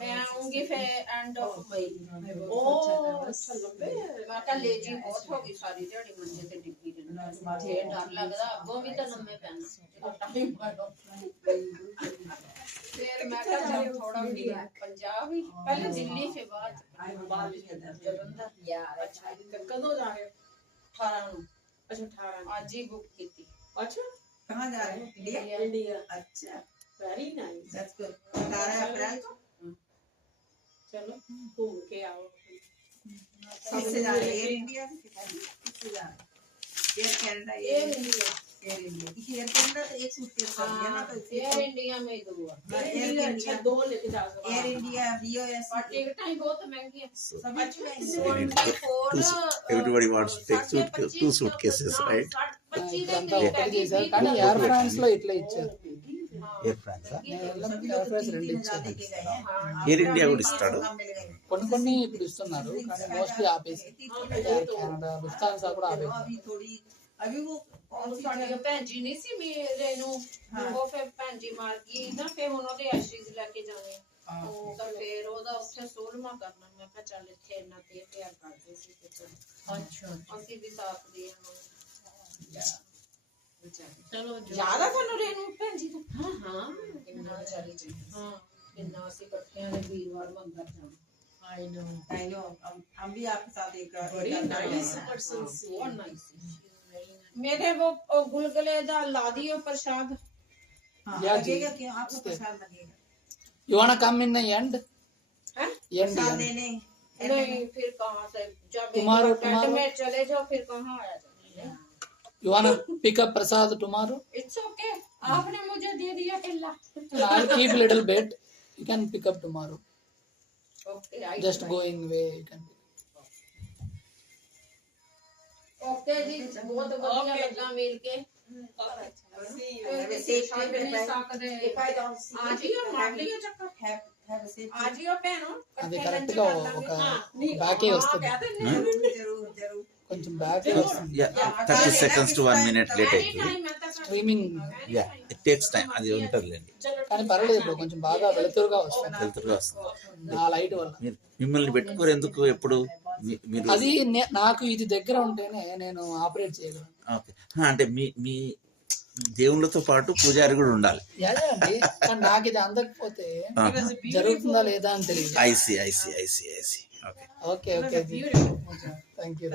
मैं आऊंगी फिर एंड ऑफ मई। मैं कल लेजी बहुत होगी सारी दिहाड़ी मंजे ते डिग्गी मुझे डर लगदा अगों भी तो लम्मे पैना जो टाइम आयो। फिर मैं कल जब थोड़ा भी पंजाब ही पहले दिल्ली से बाद जलंधर यार। अच्छा कदों जा रहे हो? 18 ਨੂੰ। अच्छा 18 आज ही बुक की थी। अच्छा कहाँ जा रहे हो? इंडिया। अच्छा वेरी नाइस दैट्स गुड। 18 अप्रैल को चलो घूम के आओ। किससे जा रहे? एयर इंडिया से किससे जा रहे? Air Canada air India air Canada तो एक सूटकेस कर दिया ना तो एयर इंडिया में ही दो एयर इंडिया दो लेके जा सकते। एयर इंडिया वीओएस और टिकट ही बहुत महंगी है। सब Everybody wants to take two suitcases, right? కానీ ఎయిర్ ఫ్రాన్స్ లో ఇట్లా ఇచ్చారు. ఎయిర్ ఫ్రాన్స్ రెండు ఇచ్చారు. ఎయిర్ ఇండియా కూడా ఇస్తాడు. కొన్ని ఇప్పుడు ఇస్తున్నారు కానీ మోస్ట్లీ ఆపేసి ఎయిర్ కెనడా లుఫ్తాన్సా కూడా ఆపేసి। अभी वो साड़ी भैन जी नहीं सी मेरे नु वो फिर भैन जी मार गई ना फिर उन्होंने आशीष लेके जाने तो फिर ओदा उत्थे सोलमा करना मैं कहा चल इथे इतना ते प्यार करदे सी ते अच्छा ਅਸੀਂ भी साथ दे चलो ज्यादा कनो रेनू भैन जी तो हां हां कितना चली चाहिए हां कितना ਅਸੀਂ ਇਕੱਠਿਆਂ ਨੇ ਵੀਰਵਾਰ ਮੰਦਰ ਜਾਣਾ। I know हम भी आपके साथ एक नाइस पर्सन से और नाइस मेरे वो गुलगुले दा ला दियो प्रसाद। हां लगेगा क्यों आपको प्रसाद लगेगा? You wanna come in the end? हैं प्रसाद नहीं फिर कहां से जब tomorrow में चले जाओ फिर कहां आया जाए? You wanna pick up prasad tomorrow? It's okay आपने मुझे दे दिया केला। I'll keep a little bit. You can pick up tomorrow. Okay just going way you can pick. Okay जी बहुत बढ़िया लगा मिल के। అది కరెక్ట్ గా ఒక బ్యాకే వస్తుంది కొంచెం బ్యాకే వస్తుంది 30 seconds to 1 minute late అయితే స్ట్రీమింగ్ it takes time అది ఉంటదిలేండి కానీ పర్వాలేదు ఇప్పుడు కొంచెం బాగా వెలుతురుగా వస్తుంది నా లైట్ వల్ల మిమ్మల్ని పెట్టుకోరు ఎందుకు ఎప్పుడు అది నాకు ఇది దగ్గర ఉంటేనే నేను ఆపరేట్ చేయగలను ఓకే అంటే మీ దేవుళ్ళతో పాటు పూజారి కూడా ఉండాలి నాకు ఇది అందకపోతే జరుగుతుందా లేదా అని తెలియదు I see okay okay thank you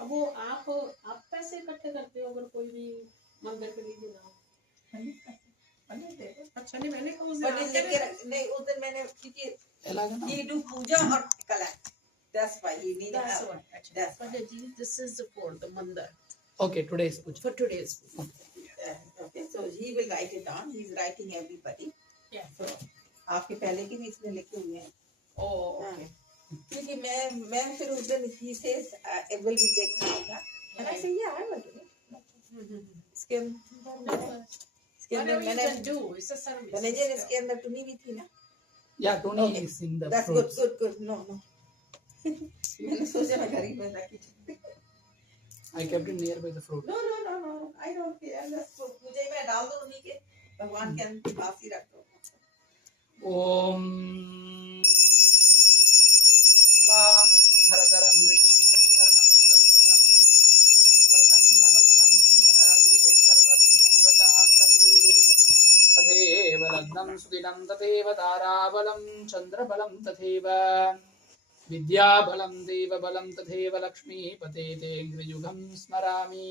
अब वो आप पैसे इकट्ठे करते हो अगर कोई भी मंदिर के लिए ना अच्छा नहीं मैंने कहा उस दिन नहीं उस दिन मैंने क्योंकि ये do पूजा और collect that's why he need that's but this is for the mandir okay today's puja for today's okay so he will write it down he's writing everybody yeah so आपके पहले के भी इसमें लिखे हुए हैं oh okay क्योंकि मैं फिर उस दिन he says it will be big होगा and I say yeah I will do it इसके अंदर मैंने do it's a service manager इसके अंदर टुनी भी थी ना yeah Tony is in the that's fruit. good no मैंने सोचा मैं घर में रखी I kept it near by the fruit no I don't care just पूजा में डाल दो उन्हीं के भगवान के पास ही रख दो ओम भरतरं विष्णुं शशिवर्णं चतुर्भुजं प्रसन्नवदनं ध्यायेत् सर्वविघ्नोपशान्तये तथैव लग्नं सुदिनं तथैव ताराबलं चन्द्रबलं तथैव विद्याबलं देवबलं तथैव लक्ष्मीपते तेऽग्नियुगं स्मरामि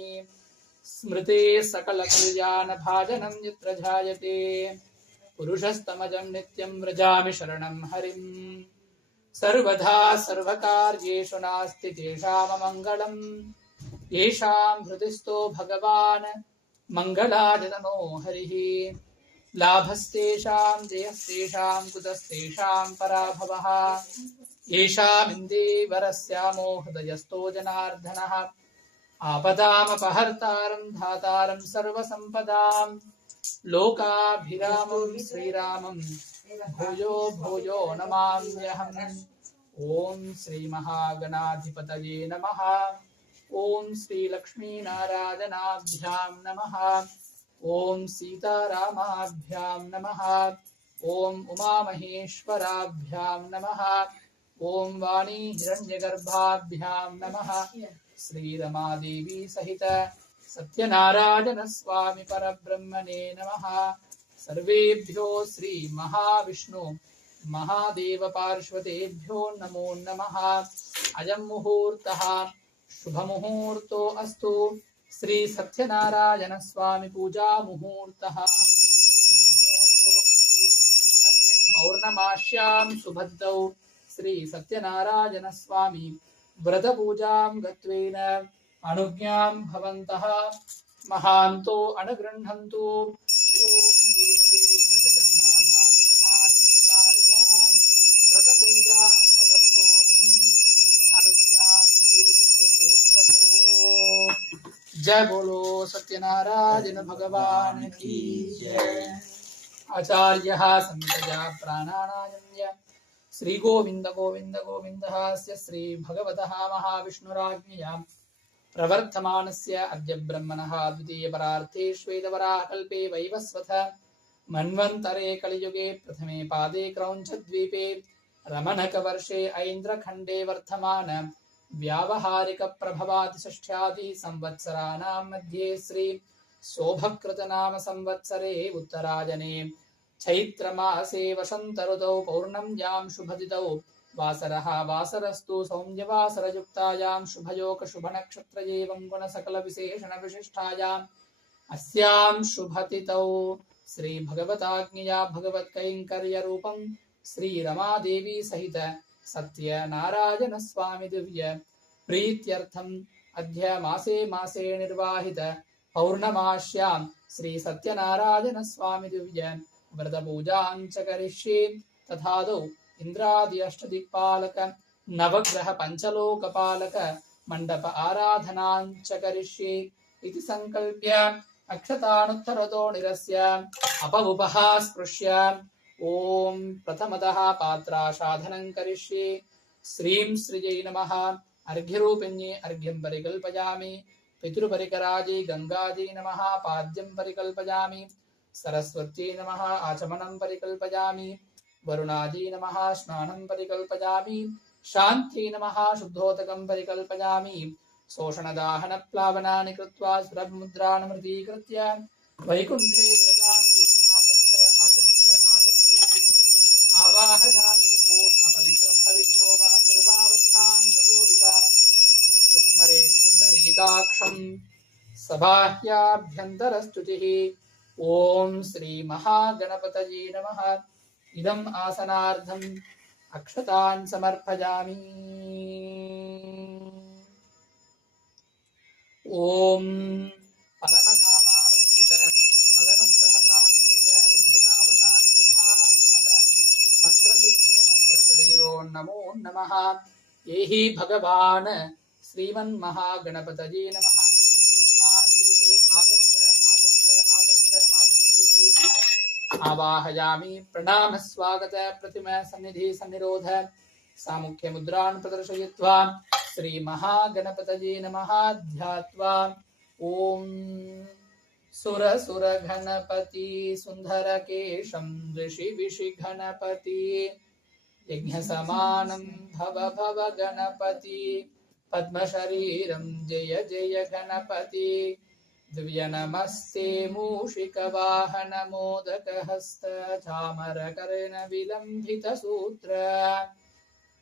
स्मृते सकलकल्याणभाजनं यत्र ध्यायते पुरुषस्तमजं नित्यं व्रजामि शरणं हरिम् सर्वदा सर्वकार्येषु नास्ति तेषाममङ्गलम् येषां हृदिस्थो भगवान् मङ्गलाजननो हरिः लाभस्तेषां जयस्तेषां कुतस्तेषां पराभवः येषामिन्दीवरस्यामो हृदयस्थो जनार्दनः आपदामपहर्तारं धातारं सर्वसम्पदां लोकाभिरामं श्रीरामं भूयो भूयो नमाम्यहम् ओम श्री महागणाधिपतये नमः। ओम श्री लक्ष्मीनारायणाभ्यां नमः। ओम सीतारामाभ्यां नमः। ओम उमामहेश्वराभ्यां नमः। ओम वाणी हिरण्यगर्भाभ्यां नमः। श्री रमादेवी सहित सत्यनारायण स्वामी परब्रह्मणे नमः। सर्वेभ्यो श्री महाविष्णु महादेव पार्श्वतेभ्यो नमो नमः। अयं मुहूर्तः शुभ मुहूर्तो अस्तु। श्री सत्यनारायण स्वामी पूजा मुहूर्तः शुभ मुहूर्तो अस्तु। अस्मिन् पौर्णमास्यां सुभद्रौ श्री सत्यनारायण स्वामी व्रत पूजां गत्वेन अनुज्ञां भवन्तः महान्तो अनुगृह्णन्तु। ओम देवदेव जगन्नाथाय जगदानन्दकारक व्रत पूजा प्रवर्तोऽहम् अनुज्ञां देहि मे प्रभो। जय बोलो सत्यनारायण भगवान की जय। आचार्यः संहितया प्राणानायम्य श्री गोविंद गोविंद गोविन्दः श्री भगवतः महाविष्णुराज्ञया प्रवर्तमानस्य अद्य ब्रह्मणः द्वितीय परार्थे श्वेतवराहकल्पे वैवस्वत मन्वन्तरे कलियुगे प्रथमे पादे क्रौञ्चद्वीपे रमणकवर्षे ऐन्द्रखण्डे वर्तमान व्यावहारिक प्रभवादिषष्ठ्यादि संवत्सराणां मध्ये श्री शोभकृतनाम संवत्सरे उत्तरायणे चैत्रमासे वसन्तऋतौ पौर्णम्यां शुभतिथौ वासरः वासरस्तु सौम्यवासरयुक्तायां शुभयोगशुभनक्षत्र एवं गुणसकलविशेषणविशिष्टायाम् अस्यां शुभतिथौ श्रीभगवताज्ञया भगवत्कैङ्कर्यरूपं श्रीरमादेवी सहित सत्यनारायणस्वामी दिव्य प्रीत्यर्थम् अद्य मासे निर्वाहित पौर्णमास्यां श्री सत्यनारायणस्वामी दिव्य व्रतपूजां च करिष्ये। तथादौ इंद्रादि अष्टदिक्पालक नवग्रह पंचलोकपालक मंडप आराधनां च करिष्ये इति संकल्प्य अक्षतानुत्तरतो निरस्य अपवुपः स्पृश्य ओम प्रथमतः पात्रासाधनं करिष्ये। श्रीं श्रीयै नमः। अर्घ्यरूपिण्ये अर्घ्यं परिकल्पयामि। पितृपरिकराजे गंगाजे नमः। पाद्यं परिकल्पयामि। सरस्वत्यै नमः। आचमनं परिकल्पयामि। वरुणाजी नमः। स्नानं परिकल्पयामि। शान्त्यै नमः। शुद्धोदकं परिकल्पयामि। शोषणदाहनप्लावनानि कृत्वा सुरमुद्रानमृतीकृत्य वैकुण्ठे विरजानदीम् आगच्छेति आवाहयामि। ॐ अपवित्रपवित्रो वा सर्वावस्थां ततो विवा स्मरेत् पुण्डरीकाक्षं सबाह्याभ्यन्तरस्तुतिः। ॐ श्री महागणपतये नमः। इदम् आसनार्थम् अक्षतान् समर्पयामि। ॐ परमधामावस्थित मदनुग्रहकान्वित उद्धृतावतारयथाभिमत मंत्रसिद्धितमन्त्रशरीरो नमो नमः। एहि भगवान् श्रीमन्महागणपतये नमः। आगच्छेति आवाहयामि। प्रणाम स्वागत प्रतिम सन्निधि सन्निरोध सामुख्य मुद्रान् प्रदर्शयित्वा श्री महागणपतये नमः ध्यात्वा ओम सुर सुर गणपति सुंदर केशं ऋषि विषि गणपति यज्ञ समानं भव भव गणपति पद्म शरीरं जय जय गणपति दिव्य नमस्ते मूषिक वाहन मोदक हस्त चामर कर्ण विलंबित सूत्र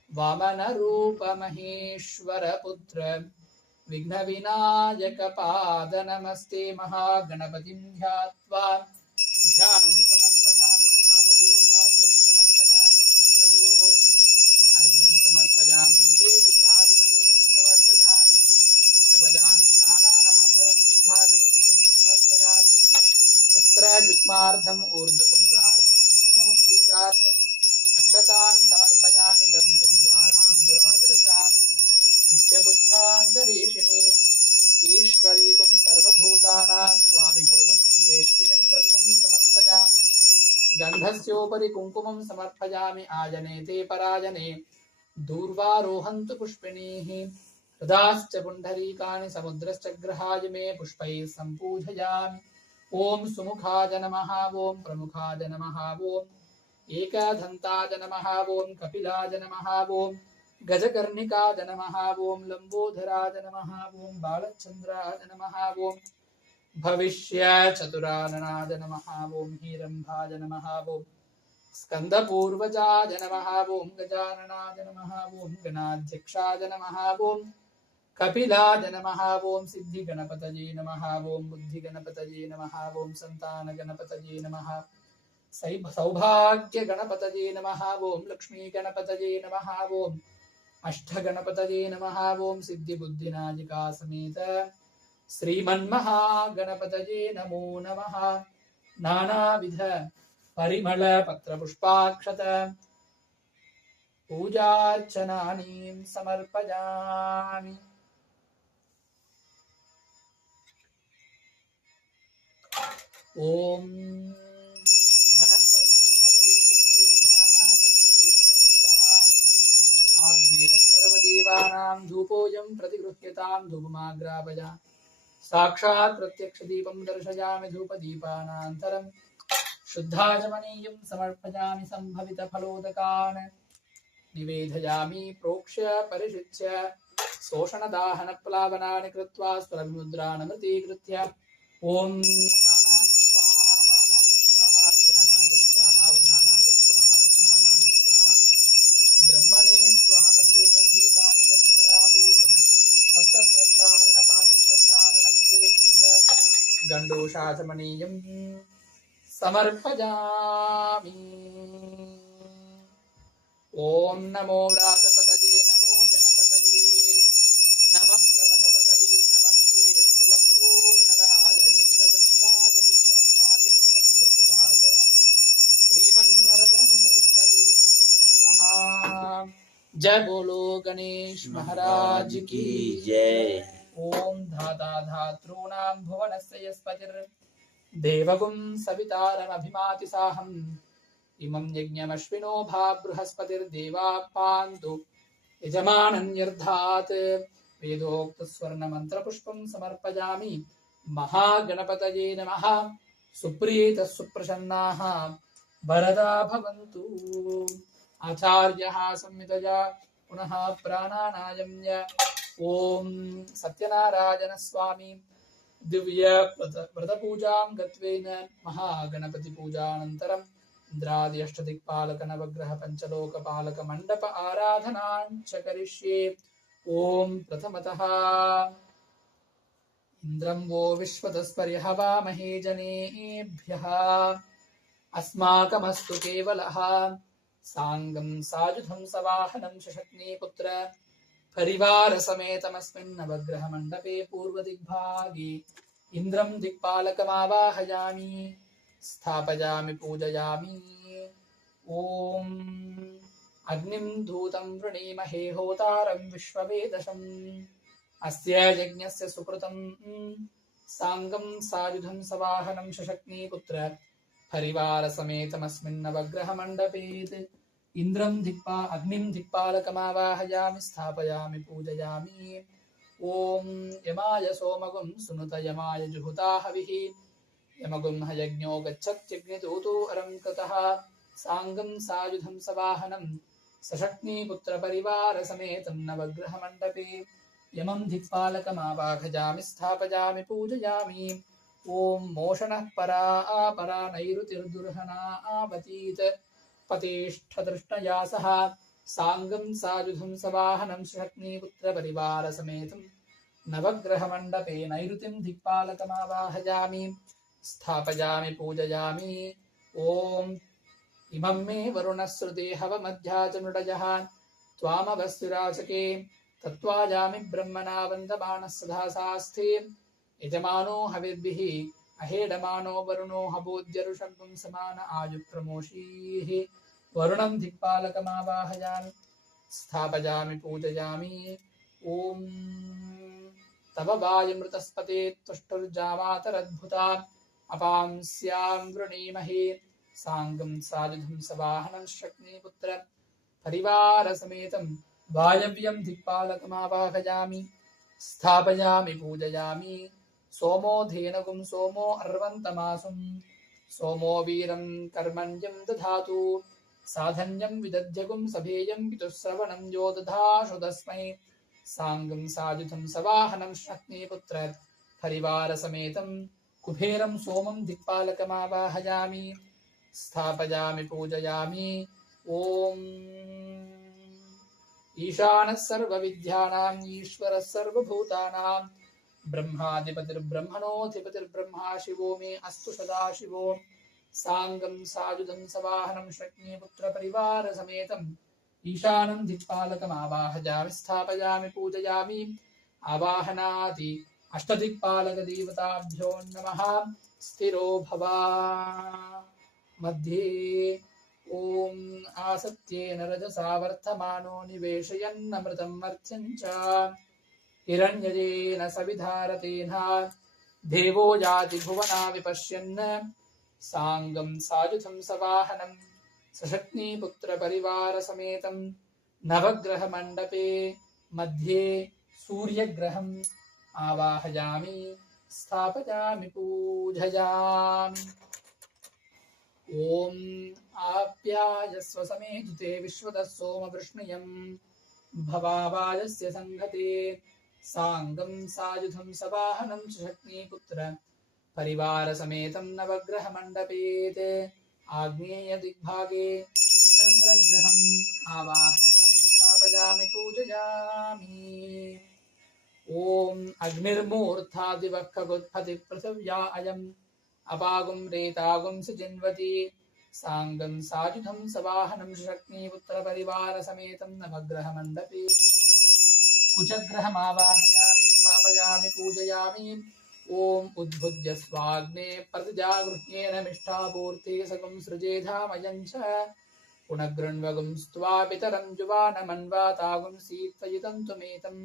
वामन रूप महेश्वर पुत्र विघ्न विनायक पाद नमस्ते महागणपतिं ध्यात्वा ध्यानं समर्पयामि। पादयोपाद्यं समर्पयामि। तयोः अर्घ्यं समर्पयामि। मुखे शुद्धाचमनीयं समर्पयामि। सर्वजानि स्नानानन्तरं शुद्धाचमनीयं समर्पयामि। वस्त्रयुग्मार्थम् ऊर्ध्वपुण्ड्रार्थं यज्ञोपवीतार्थम् अक्षतान् समर्पयामि। गन्धद्वारां दुरादृशां नित्यपुष्पान्तरीषिणीम् ईश्वरीकुं सर्वभूतानां स्वामिभौमस्मये श्रियं गन्धं समर्पयामि। गन्धस्योपरि कुङ्कुमं समर्पयामि। आजने ते पराजने दूर्वारोहन्तु पुष्पिणीः हृदाश्च पुण्डरीकाणि समुद्रश्च ग्रहाय मे पुष्पैः सम्पूजयामि। ॐ सुमुखाय नमः ॐ प्रमुखाय नमः ॐ एकदन्ताय नमः ॐ कपिलाय नमः ॐ गजकर्णिकाय नमः ॐ लम्बोदराय नमः ॐ बालचन्द्राय नमः ॐ भविष्यचतुराननाय नमः ॐ हीरम्भाय नमः ॐ स्कन्दपूर्वजाय नमः ॐ गजाननाय नमः ॐ गणाध्यक्षाय नमः ॐ कपिलाय नमः ॐ सिद्धिगणपतये नमः ॐ बुद्धिगणपतये नमः ॐ सन्तानगणपतये नमः सौभाग्यगणपतये नमः ॐ लक्ष्मीगणपतये नमः ॐ अष्टगणपतये नमः ॐ सिद्धिबुद्धिनायिका समेत श्रीमन्महागणपतये नमो नमः। नानाविध परिमल पत्रपुष्पाक्षत पूजार्चनानि समर्पयामि। ॐ सर्वदेवानां धूपोऽयं प्रतिगृह्यतां धूपमाग्रापया साक्षात् प्रत्यक्षदीपं दर्शयामि धूपदीपानान्तरं शुद्धाचमनीयं समर्पयामि सम्भवितफलोदकान् निवेदयामि प्रोक्ष्य परिशिच्य शोषणदाहनप्लावनानि कृत्वा स्वरमुद्रानमृतीकृत्य ॐ प्राणाय स्वाहा पानाय स्वाहा ज्ञानाय स्वाहा उदानाय स्वाहा समानाय स्वाहा ब्रह्मणे स्वाहा मध्ये मध्ये पानीयन्तरापूषण हस्तप्रक्षालन पादप्रक्षालन मुखे शुद्ध गण्डूषाचमनीयं समर्पयामि। ॐ नमो व्रातपतये नमो गणपतये नमः प्रमथपतये नमस्ते लम्बोदराय एकदन्ताय विघ्नविनाशिने शिवसुताय श्रीमन्वरदमूर्तये नमो नमः। जय बोलो गणेश महाराज की जय। ओम धाता धातॄणां भुवनस्य यस्पतिर्देवगुं सवितारमभिमाति साहम् इमं यज्ञमश्विनो भा बृहस्पतिर्देवापान्तु यजमानन्यर्धात् वेदोक्तस्वर्णमन्त्रपुष्पं समर्पयामि। महागणपतये नमः। सुप्रीतः सुप्रसन्नाः वरदा भवन्तु। आचार्यः संहितया पुनः प्राणानायम्य ॐ सत्यनारायण स्वामी दिव्य व्रतपूजां गत्वेन महागणपतिपूजानन्तरम् इंद्रादि अष्टदिक्पालक नवग्रह पंचलोकपालक मंडप आराधनां च करिष्ये। ओम प्रथमतः इंद्रं वो विश्वतस्पर्यहवामहे जनेभ्यः अस्माकमस्तु केवलः सांगं सायुधं सवाहनं शशक्नीपुत्र परिवार समेतमस्मिन् नवग्रह मंडपे पूर्वदिग्भागे इंद्रं दिक्पालकमावाहयामि स्थापयामि पूजयामि। ॐ अग्निं धूतं वृणीमहे होतारं विश्ववेदशम् अस्य यज्ञस्य सुकृतं सांगं सायुधं सवाहनं शशक्नीपुत्र परिवार समेतमस्मिन् नवग्रह मंडपे इंद्रं अग्निं दिक्पालकमावाहयामि स्थापयामि पूजयामि। ॐ यमाय सोमगुं सुनुत यमाय जुहुता हविः यमगुं हयज्ञो गच्छत्यग्निदूतो अरङ्कृतः सांगं सायुधं सवाहनं सशक्नीपुत्रपरिवारसमेतं नवग्रहमण्डपे यमं दिक्पालकमावाहयामि स्थापयामि पूजयामि। ॐ मोषणः परा अपरा नैऋतिर्दुर्हना आवतीत पतिष्ठदृष्टया सह सांगं सायुधं सवाहनं सशक्नीपुत्रपरिवारसमेतं नवग्रहमण्डपे नैऋतिं दिक्पालकमावाहयामि स्थापयामि पूजयामि। ॐ इमं मे वरुणश्रुते हवमध्या च मृडयः त्वामवस्युराचके तत्त्वायामि ब्रह्मणा वन्दमानः सदा सास्थे यजमानो हविर्भिः अहेडमानो वरुणो हवोद्यरुषग्ं समान आयुप्रमोषीः। वरुणं दिक्पालकमावाहयामि स्थापयामि पूजयामि। ॐ तव वायुमृतस्पते त्वष्टुर्जामातरद्भुता अपांस्यां वृणीमहे सांगं सायुधं सवाहनं शक्नीपुत्र परिवारसमेतं वायव्यं दिक्पालकमावाहयामि स्थापयामि पूजयामि सोमो धेनुगुं सोमो अर्वन्तमासुं सोमो वीरं कर्मण्यं दधातु साधन्यं विदध्यगुं सभेयं पितुश्रवणं यो दधाशु तस्मै साङ्गं साजुतं सवाहनं शक्निपुत्र परिवारसमेतं कुबेरं सोमं दिक्पालकमावाहयामि स्थापयामि पूजयामि ॐ ईशानः सर्वविद्यानां ईश्वरः सर्वभूतानां ब्रह्माधिपतिर्ब्रह्मणोऽधिपतिर्ब्रह्मा शिवो मे अस्तु सदाशिवो साङ्गं सायुधं सवाहनं शक्निपुत्रपरिवारसमेतम् ईशानं दिक्पालकमावाहयामि स्थापयामि पूजयामि आवाहनाति अष्टदिक्पालकदेवताभ्यो नमः स्थिरो भव मध्ये ॐ आसत्येन रजसा वर्धमानो निवेशयन्नमृतं मर्त्यं च हिरण्यजेन सविधारतेन देवो याति भुवना विपश्यन् साङ्गं सायुधं सवाहनं सशक्निपुत्रपरिवारसमेतं नवग्रहमण्डपे मध्ये सूर्यग्रहम् आवाहयामि स्थापयामि पूजयामि ॐ आप्यायस्व समेधुते विश्वतः सोमवृष्णयं भवावायस्य संघते साङ्गं सायुधं सवाहनं शक्निपुत्र परिवारसमेतं नवग्रहमण्डपेते आग्नेयदिग्भागे चन्द्रग्रहम् आवाहयामि स्थापयामि पूजयामि ॐ अग्निर्मूर्धादिवक्खगुत्पतिपृथिव्या अयम् अपागुं रेतागुं सिजिन्वति साङ्गं सायुधं सवाहनं शक्निपुत्रपरिवारसमेतं नवग्रहमण्डपे कुचग्रहमावाहयामि स्थापयामि पूजयामि ॐ उद्भुज्य स्वाग्ने प्रतिजागृह्येन मिष्टापूर्ते सकं सृजेधामयं च पुनगृण्वगुं स्त्वा पितरं जुवानमन्वातागुं सीत्वयितं तुमेतं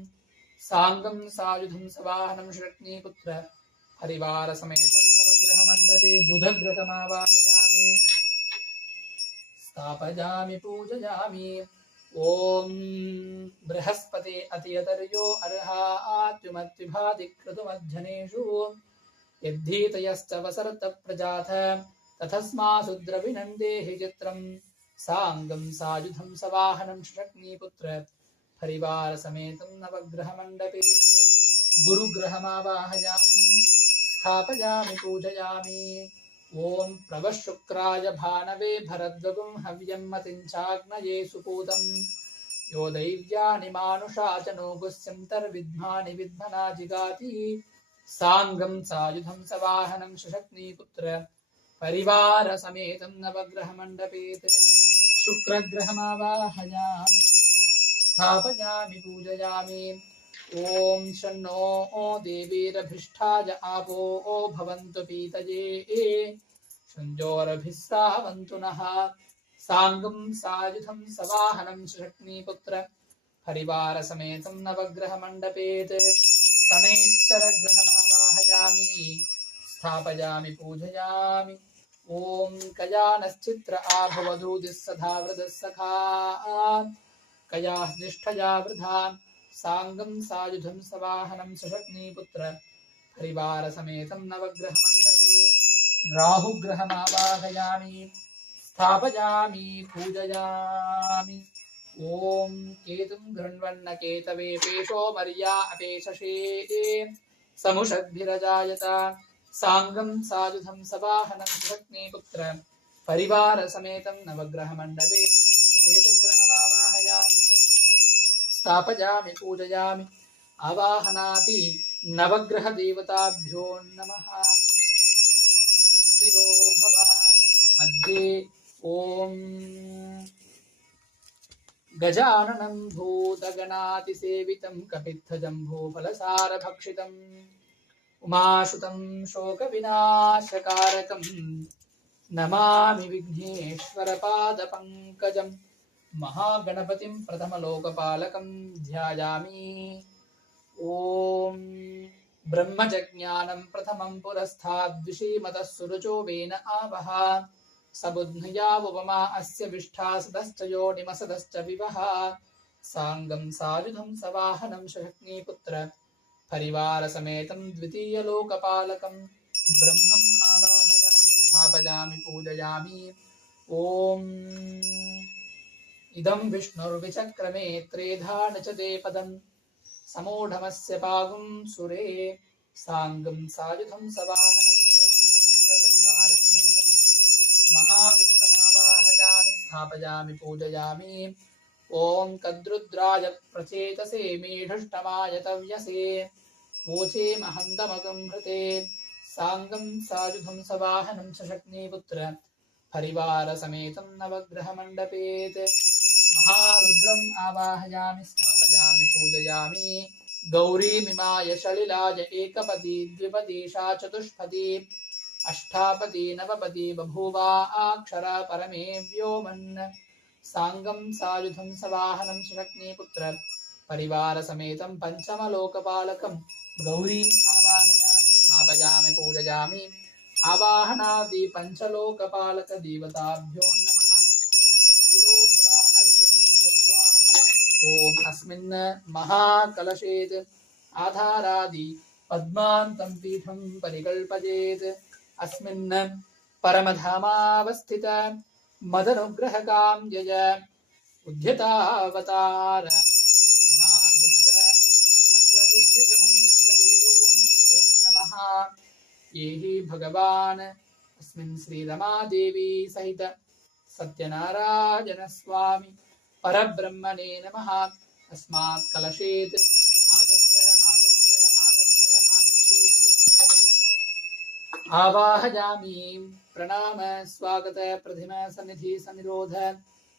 साङ्गं सायुधं सवाहनं शक्निपुत्र परिवारसमेतं नवग्रहमण्डपे बुधग्रहमावाहयामि स्थापयामि पूजयामि ॐ बृहस्पते अतियतर्यो अर्हात्युमत्युभादिक्रतुमध्यनेषु यद्धीतयश्च वसर्त प्रजाथ तथस्मासु द्रविणन्देहि चित्रं साङ्गं सायुधं सवाहनं शक्निपुत्र परिवारसमेतं नवग्रहमण्डपे गुरुग्रहमावाहयामि स्थापयामि पूजयामि ॐ प्रवशुक्राय भानवे भरद्वगुं हव्यं मतिञ्चाग्नये सुपूतं यो दैव्यानि मानुषा च नो गुस्यन्तर्विद्मानि विद्मना जिगाति साङ्गं सायुधं सवाहनं शक्निपुत्र परिवारसमेतं नवग्रहमण्डपे शुक्रग्रहमावाहयामि स्थापयामि पूजयामि ॐ शन्नो देवीरभिष्ठाय आपो भवन्तु पीतये शञ्जोरभिस्रावन्तु नः साङ्गं सायुधं सवाहनं शक्निपुत्र परिवारसमेतं नवग्रहमण्डपे शनैश्चरग्रहमावाहयामि स्थापयामि पूजयामि ॐ कयानश्चित्र आभवधूतिः सदा वृदः सखा कयाज्येष्ठया वृथा साङ्गं सायुधं सवाहनं शक्निपुत्र परिवारसमेतं नवग्रहमण्डपे राहुग्रहमावाहयामि स्थापयामि पूजयामि ॐ केतुं गृह्णवन्न केतवे पेशो मर्या अपेशसे समुषद्भिरजायत साङ्गं सायुधं सवाहनं शक्निपुत्र परिवारसमेतं नवग्रहमण्डपे केतुग्रहमावाहयामि स्थापयामि पूजयामि आवाहनाति नवग्रहदेवताभ्यो नमः स्थिरो भव मध्ये ॐ गजाननं भूतगणातिसेवितं कपित्थजम्बूफलसारभक्षितम् उमाशुतं शोकविनाशकारकं नमामि विघ्नेश्वरपादपङ्कजम् महागणपतिं प्रथमलोकपालकं ध्यायामि ॐ ब्रह्मजज्ञानं प्रथमं पुरस्ताद्विषीमतः सुरुचो वेन आवह सबुध्नयावुपमा अस्य विष्ठासदश्च योनिमसदश्च विवः साङ्गं सायुधं सवाहनं शक्नीपुत्र परिवारसमेतं द्वितीयलोकपालकं ब्रह्मम् आवाहयामि स्थापयामि पूजयामि ॐ इदं विष्णुर्विचक्रमे त्रेधा न च ते पदं समूढमस्य पागुं सुरे साङ्गं सायुधं सवाहनं शक्नीपुत्रपरिवारसमेतं महाविष्णुमावाहयामि स्थापयामि पूजयामि ॐ कद्रुद्राय प्रचेतसे मेढष्टमाय तव्यसे वोचे महन्तमगं हृते साङ्गं सायुधं सवाहनं च शक्नीपुत्र परिवारसमेतं नवग्रहमण्डपेत् महारुद्रम् आवाहयामि स्थापयामि पूजयामि गौरीमिमाय सलिलाय एकपदी द्विपदी सा चतुष्पदी अष्टापदी नवपदी बभूवा अक्षरा परमे व्योमन् साङ्गं सायुधं सवाहनं शक्नीपुत्र परिवारसमेतं पञ्चमलोकपालकं गौरीम् आवाहयामि स्थापयामि पूजयामि आवाहनादि पञ्चलोकपालक देवताभ्यो नमः तिरोभवा अर्घ्यं दत्त्वा ॐ अस्मिन् महाकलशेत् आधारादि पद्मान्तं पीठं परिकल्पयेत् अस्मिन् परमधामावस्थित मदनुग्रहकां यज उद्यतावतार मंत्रसिद्धिमन्त्रशरीरो नमो नमः ये हि भगवान् अस्मिन् श्रीरमादेवी सहित सत्यनारायण स्वामी परब्रह्मणे नमः अस्मात् कलशेत् आगच्छ आगच्छ आगच्छ आगच्छेति आवाहयामि प्रणाम स्वागत प्रथिम सन्निधि सनिरोध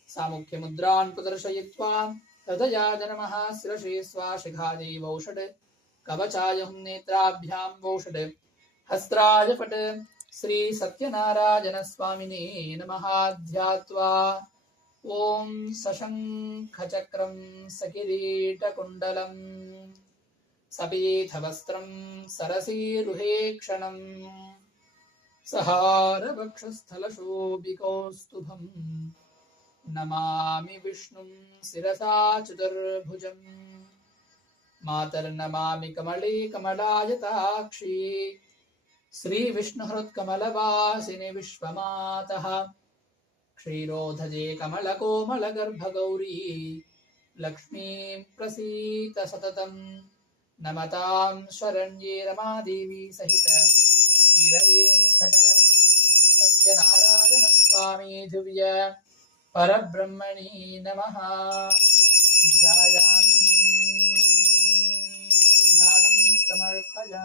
सामुख्य मुद्रान् प्रदर्शयित्वा तदया नमः शिरसि स्वाशिखायै वौषड कवचाय नेत्राभ्यां वौषड हस्त्राय फट श्री सत्यनारायण स्वामिने नमः ध्यात्वा ॐ सशङ्खचक्रं सकिरीटकुण्डलं सपीतवस्त्रं सरसीरुहेक्षणं सहारवक्षस्थलशोभिकौस्तुभं नमामि विष्णुं शिरसा चतुर्भुजम् मातर्नमामि कमले कमलायताक्षी श्रीविष्णुहृत्कमलवासिनि विश्वमातः क्षीरोधजे कमलकोमलगर्भगौरी लक्ष्मीं प्रसीद सततं नमतां शरण्ये रमादेवी सहित वीरवेङ्कट सत्यनारायण स्वामी दिव्य परब्रह्मणि नमः ध्यायामि ध्यानं समर्पयामि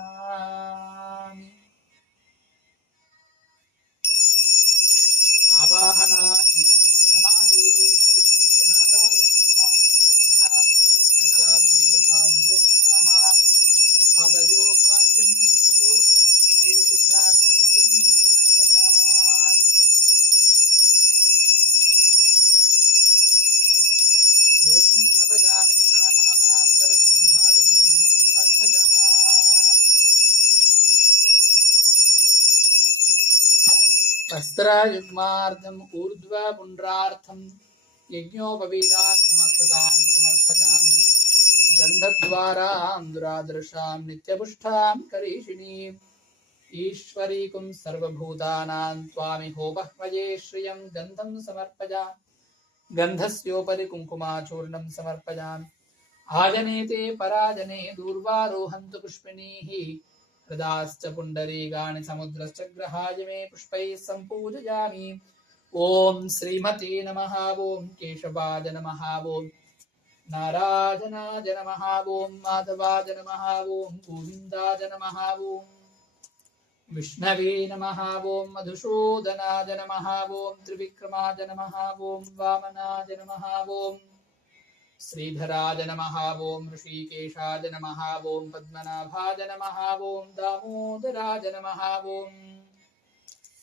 आवाहनादि रमादेवी सहित सत्यनारायण स्वामी नमः सकलादेवताभ्यो नमः पादयोपाद्यं हस्तयोपद्यं ते शुद्धात्मनियं समर्पयामि ॐ नवजामि स्नानानन्तरं शुद्धात्मनियं समर्पयामि वस्त्रयुग्मार्थम् ऊर्ध्वपुण्ड्रार्थं यज्ञोपवीतार्थमक्षतां समर्पयामि गन्धद्वारां दुरादृशां नित्यपुष्टां करीषिणीम् ईश्वरीकुं सर्वभूतानां त्वामि होमह्वये श्रियं गन्धं समर्पयामि गन्धस्योपरि कुङ्कुमाचूर्णं समर्पयामि आजनेते पराजने दूर्वारोहन्तु पुष्पिणीः हृदाश्च पुण्डरीकाणि समुद्रश्च ग्रहाय मे पुष्पैः सम्पूजयामि ॐ श्रीमते नमः ॐ केशवाय नमः ॐ नारायणाय नमः ॐ माधवाय नमः ॐ गोविन्दाय नमः ॐ विष्णवे नमः ॐ मधुसूदनाय नमः ॐ त्रिविक्रमाय नमः ॐ वामनाय नमः ॐ श्रीधराय नमः ॐ ऋषिकेशाय नमः ॐ पद्मनाभाय नमः ॐ दामोदराय नमः ॐ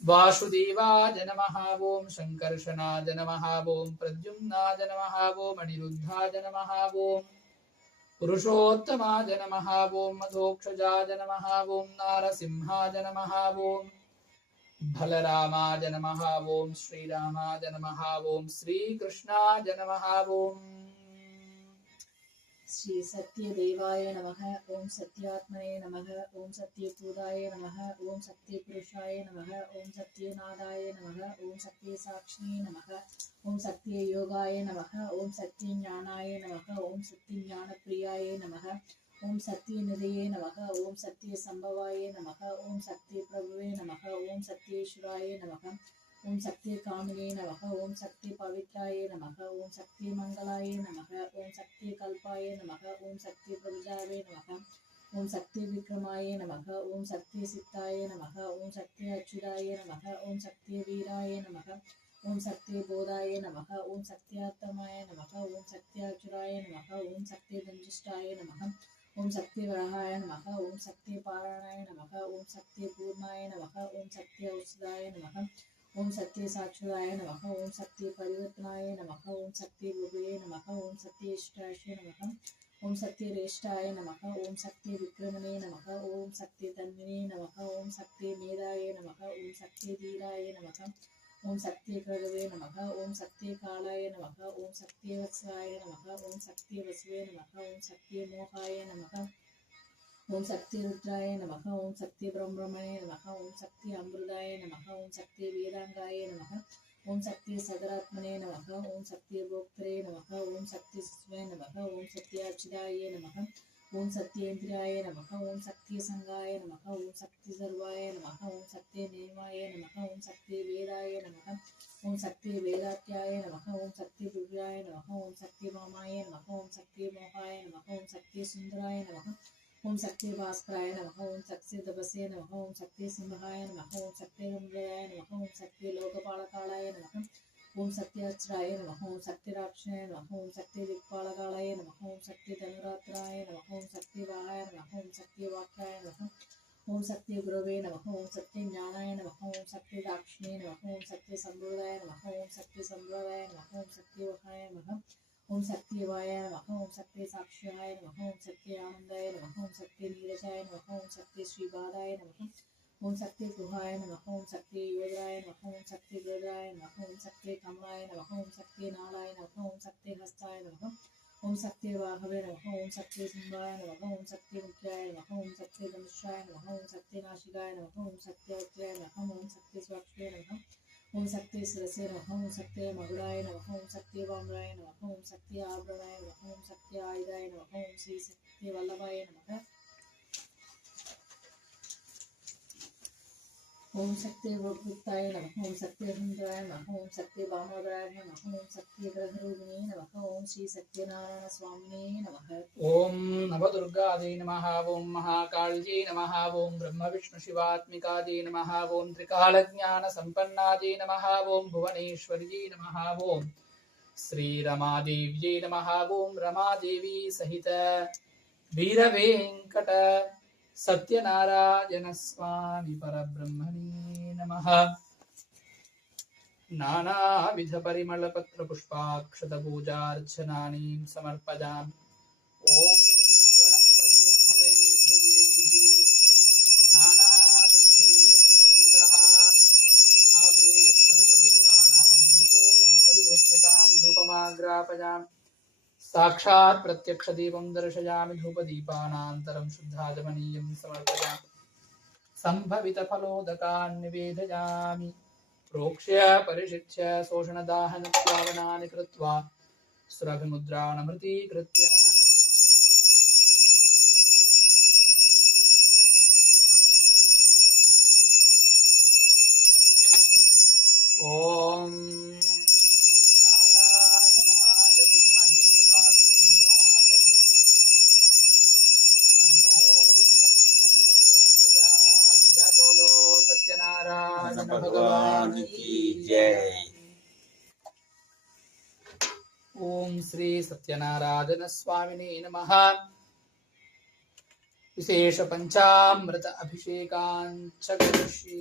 वासुदेवाय नमः ॐ शङ्कर्षणाय नमः ॐ प्रद्युम्नाय नमः ॐ अनिरुद्धाय नमः ॐ पुरुषोत्तमाय नमः ॐ मधोक्षजाय नमः ॐ नारसिंहाय नमः ॐ बलरामाय नमः ओम श्रीरामाय नमः ओम श्रीकृष्णाय नमः ओम श्री सत्यदेवाय नमः ओम सत्यात्मने नमः ओम सत्यपूताय नमः ओम सत्यपुरुषाय नमः ओम सत्यनादाय नमः ओम सत्यसाक्षिणे नमः ओम सत्ययोगाय नमः ओम सत्यज्ञानाय नमः ओम सत्यज्ञानप्रियाय नमः ओम सत्यनिधये नमः ओम सत्यसंभवाय नमः ओम सत्यप्रभुवे नमः ओम सत्येश्वराय नमः ओम सत्य कामिने नमः ओम सत्य पवित्राय नमः ओम सत्य मंगलाय नमः ओम सत्य कल्पाय नमः ओम सत्य प्रभुजावे नमः ओम सत्य विक्रमाय नमः ओम सत्य सिद्धाय नमः ओम सत्य अच्युताय नमः ओम सत्य वीराय नमः ओम सत्य बोधाय नमः ओम सत्यात्माय नमः ओम सत्याचुराय नमः ओम सत्य दंजिष्टाय नमः ओम सत्य वराहाय नमः ओम सत्य पारायणाय नमः ओम सत्य पूर्णाय नमः ओम सत्य औषधाय नमः ओम सत्य साक्षुराय नमः ओम सत्य परिवर्तनाय नमः ओम सत्य गुरुवे नमः ओम सत्य इष्टाय नमः ओम सत्य रेष्ठाय नमः ओम सत्य विक्रमणे नमः ओम सत्य तन्विने नमः ओम सत्य मेधाय नमः ओम सत्य धीराय नमः ओम सत्य कृतवे नमः ओम सत्य कालाय नमः ओम सत्य वत्साय नमः ओम सत्य वसवे नमः ओम सत्य मोहाय नमः ओम सत्य रुद्राय नमः ओम सत्य ब्रह्मणे नमः ओम सत्य अमृताय नमः ओम सत्य वेदांगाय नमः ओम सत्य सदरात्मने नमः ओम सत्य भोक्त्रे नमः ओम सत्य शिवे नमः ओम सत्य अच्युताय नमः ओम सत्येन्द्रियाय नमः ओम सत्य संगाय नमः ओम सत्य सर्वाय नमः ओम सत्य नेमाय नमः ओम सत्य वेदाय नमः ओम सत्य वेदात्याय नमः ओम सत्य दिव्याय नमः ओम सत्य मामाय नमः ओम सत्य मोहाय नमः ओम सत्य सुंदराय नमः ओम सत्य भास्कराय नमः ओम सत्य तपसे नमः ओम सत्य सिंहाय नमः ओम सत्य गंगाय नमः ओम सत्य लोकपालकालाय नमः ओम सत्य अच्युताय नमः ओम सत्य राक्षाय नमः ओम सत्य दिक्पालकालाय नमः ओम सत्य धनुरात्राय नमः ओम सत्य वाहाय नमः ओम सत्य वाक्याय नमः ओम सत्य गुरवे नमः ओम सत्य ज्ञानाय नमः ओम सत्य दाक्षिणे नमः ओम सत्य संबोधाय नमः ओम सत्य संबोधाय नमः ओम सत्य वहाय नमः ओम सत्यवाय नमः ओम सत्य साक्षाय नमः ओम सत्य आनंदाय नमः ओम सत्य नीरजाय नमः ओम सत्य श्रीपादाय नमः ओम सत्य गुहाय नमः ओम सत्य योगाय नमः ओम सत्य गदाय नमः ओम सत्य कमलाय नमः ओम सत्य नालाय नमः ओम सत्य हस्ताय नमः ओम सत्य वाहवे नमः ओम सत्य सिंहाय नमः ओम सत्य मुख्याय नमः ओम सत्य धनुषाय नमः ओम सत्य नाशिकाय नमः ओम सत्य अत्याय नमः ओम सत्य स्वाक्षाय नमः ओम सत्य शिरसे नमः ओम सत्य मगुड़ाय नमः ओम सत्य वामराय नमः ओम सत्य आभरणाय नमः ओम सत्य आयुधाय नमः ओम श्री सत्य वल्लभाय नमः ओम सत्य गुप्ताय नमः ओम सत्य सुंदराय नमः ओम सत्य वामोदराय नमः ओम सत्य ग्रहरूपिणे नमः ओम श्री सत्यनारायण स्वामिने नमः ओम नवदुर्गायै नमः ओम महाकाल्यै नमः ओम ब्रह्म विष्णु शिवात्मिकायै नमः ओम त्रिकालज्ञान संपन्नायै नमः ओम भुवनेश्वर्यै नमः ओम श्रीरमादेव्यै नमः ओम रमादेवी सहित वीरवेंकट सत्यनारायण स्वामी परब्रह्मणे नमः नानाविध परिमल पत्र पुष्पाक्षत पूजार्चनानि समर्पयामि ओम वनस्पत्युद्भवे दिव्यैः नानागन्धेषु संयुतः आग्रेयः सर्वदेवानां धूपोऽयं प्रतिगृह्यतां धूपमाग्रापयामि साक्षात् प्रत्यक्षदीपं दर्शयामि धूपदीपानान्तरं शुद्धाचमनीयं समर्पयामि सम्भवितफलोदकान् निवेदयामि प्रोक्ष्य परिशिच्य शोषणदाहनप्लावनानि कृत्वा सुरभिमुद्रानमृतीकृत्य ॐ नारायणाय विद्महे वासुदेवाय धीमहि तन्नो विष्णुः प्रचोदयात्। जय बोलो सत्यनारायण भगवान की जय। ओम श्री सत्यनारायण स्वामिने नमः। विशेष पंचामृत अभिषेकांच करिष्ये।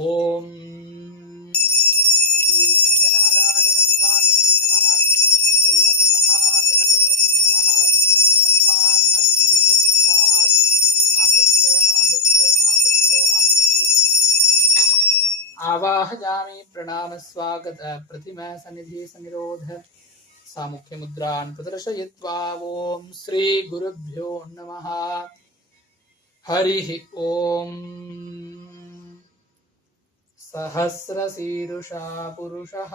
ओम श्री सत्यनारायण स्वामिने नमः। श्रीमन्महागणपतये नमः। अस्मान् अभिषेकपीठात् आगच्छ आगच्छ आगच्छ आगच्छेति। आवाहयामि प्रणाम स्वागत प्रतिमा सन्निधि सनिरोध सामुख्य मुद्रान् प्रदर्शयित्वा ओम श्री गुरुभ्यो नमः। हरिः ओम। सहस्रशीरुषा पुरुषः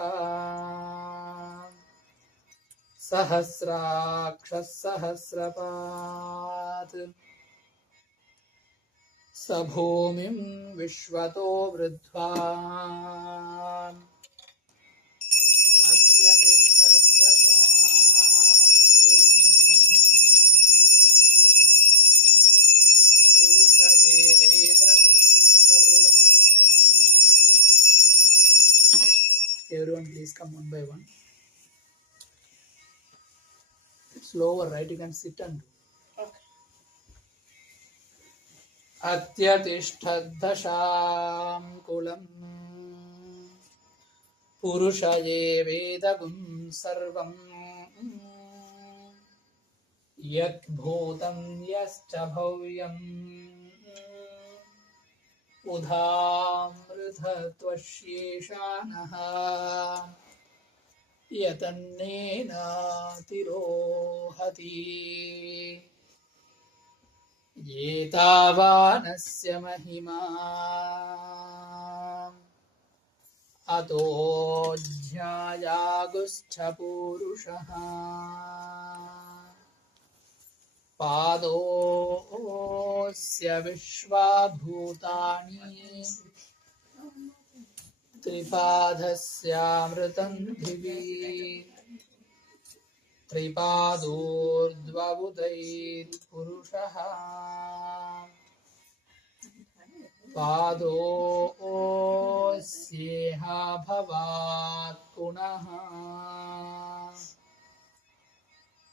सहस्राक्षः सहस्रपात् स भूमिं विश्वतो वृद्ध्वा Everyone please come one by one. It's slower, right? You can sit and do. Atyatishthadasham kulam Purushaye vedagum sarvam Yat bhutam yascha bhavyam Udhamrthatvashyeshanaha Yatannena tirohati Yetavanasya mahima Ato jnayaguscha purushaha Padosya vishvabhutani Tripadhasyamritam dhivi Tripadurdvabudair purushaha Padosyeha bhavat punaha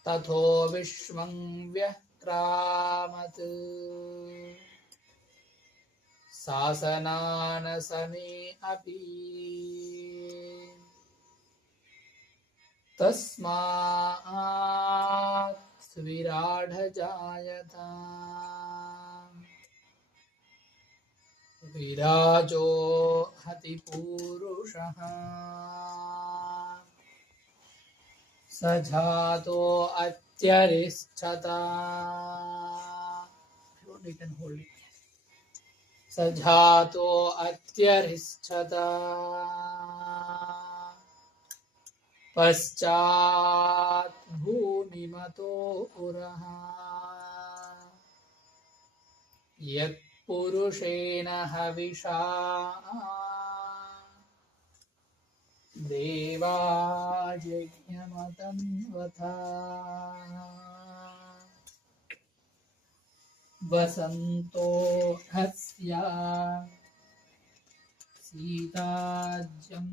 Tatho vishwam vyahtramat Sasananasane api Tasmat viradhajayata Virajo hati purushaha Sajato atyarishchata. You can hold it. Sajato atyarishchata Paschat bhunimato uraha Yat purushena havisha Deva yajnamatanvatha Vasanto hasya Sitajam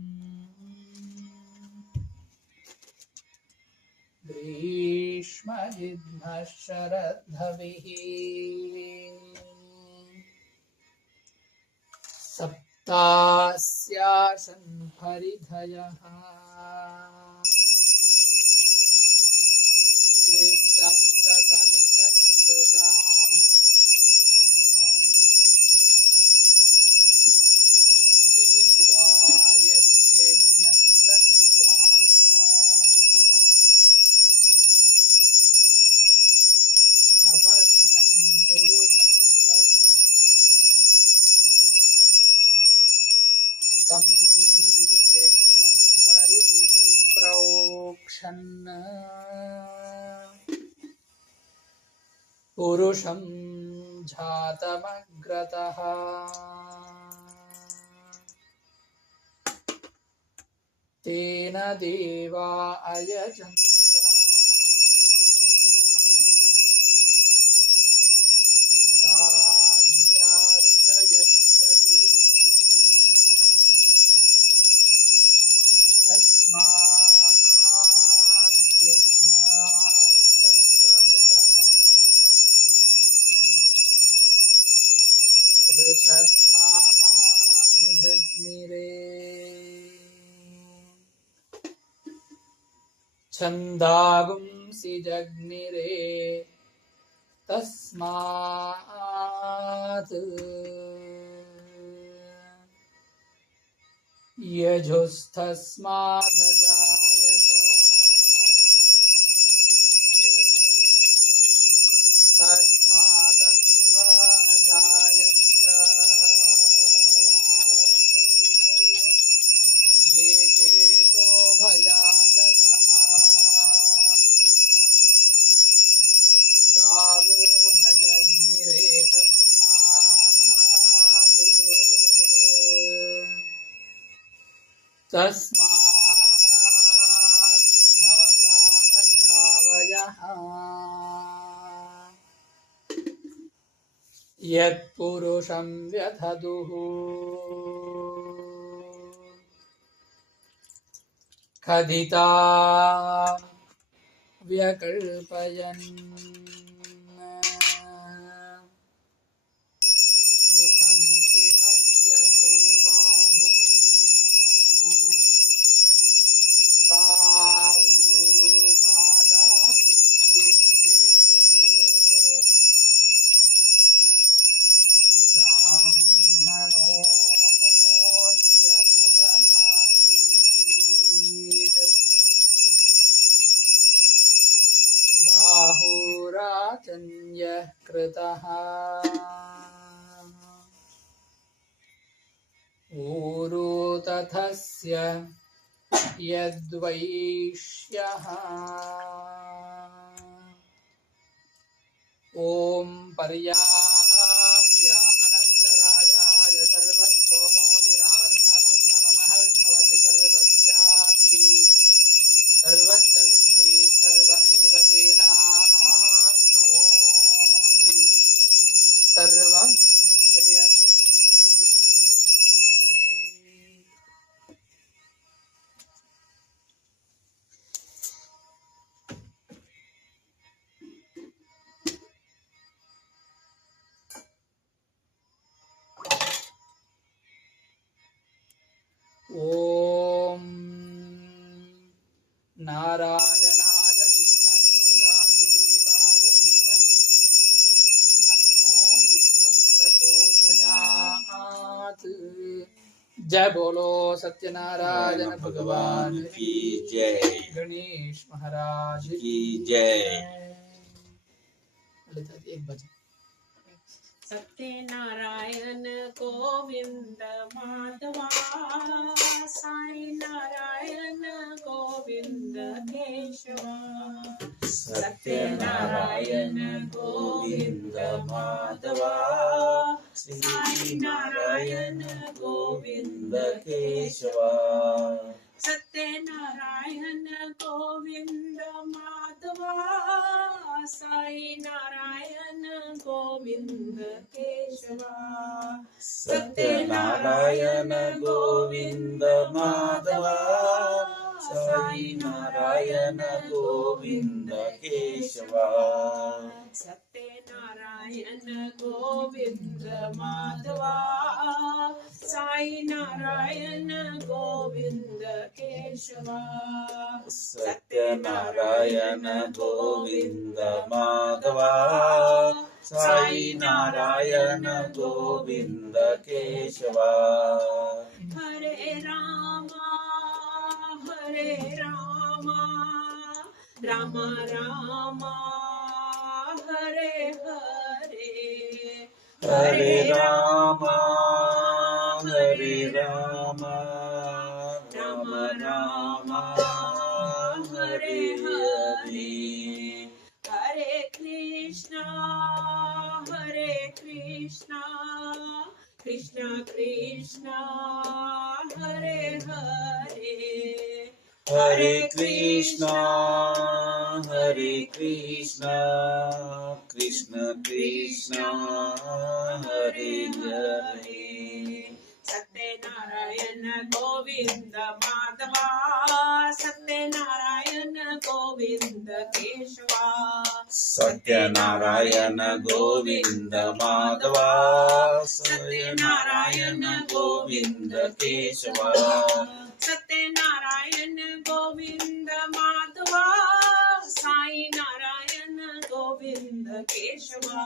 Grishma idhasharadhavihi Saptasyasan paridhayaha Trisaptasamidhakritaha Devayasyajnam tanvanaha Apadnam purusham pasum Tam yajnam paridhi praokshanna Purusham jhatamagrataha Tena deva ayajanta Sadhyarishayashayi Tasmat yajnat sarvahutaha Rithastamani जग्निरे छन्दागुंसि जग्निरे तस्मात् यजुस्तस्मादजायत तस्मादस्त्व अजायन्त ये केशो भयाददः गावो हजग्निरे तस्मात् अथावयः यत्पुरुषं व्यथदुः खदिता व्यकल्पयन् मुखं किमस्य थो बाहु कावूरुपादाविच्छेदे ब्राह्मणोऽस्य मुखमासीत् बाहुराचन्यः कृतः ऊरू तथस्य यद्वैश्यः ॐ पर्याप्य अनन्तरायाय सर्वस्तोमोदिरार्थमुत्तममहर्भवति सर्वस्याप्ति सर्वस्य विद्धि सर्वमेव तेनाप्नोति सर्वं जयति ॐ नारायणाय विद्महे वासुदेवाय धीमहि तन्नो विष्णुः प्रचोदयात्। जय बोलो सत्यनारायण भगवान की जय। गणेश महाराज की जय। एक भजन। सत्यनारायण गोविंद माधवा साई नारायण गोविंद केशवा सत्यनारायण गोविंद माधवा साई नारायण गोविंद केशवा सत्यनारायण गोविंद माधवा साई नारायण गोविंद केशवा सत्यनारायण गोविंद माधवा साई नारायण गोविंद केशवा सत्यनारायण गोविंद माधवा साई नारायण गोविंद केशवा सत्यनारायण गोविंद माधवा साई नारायण गोविंद केशवा हरे रामा राम रामा हरे हरे हरे रामा राम रामा हरे हरे हरे कृष्णा कृष्ण कृष्णा हरे हरे हरे कृष्णा कृष्ण कृष्ण हरे हरे सत्यनारायण गोविंद माधवा सत्यनारायण गोविंद केशवा सत्यनारायण गोविंद माधवा सत्यनारायण गोविंद केशवा सत्यनारायण गोविंद माधवा साई नारायण गोविंद केशवा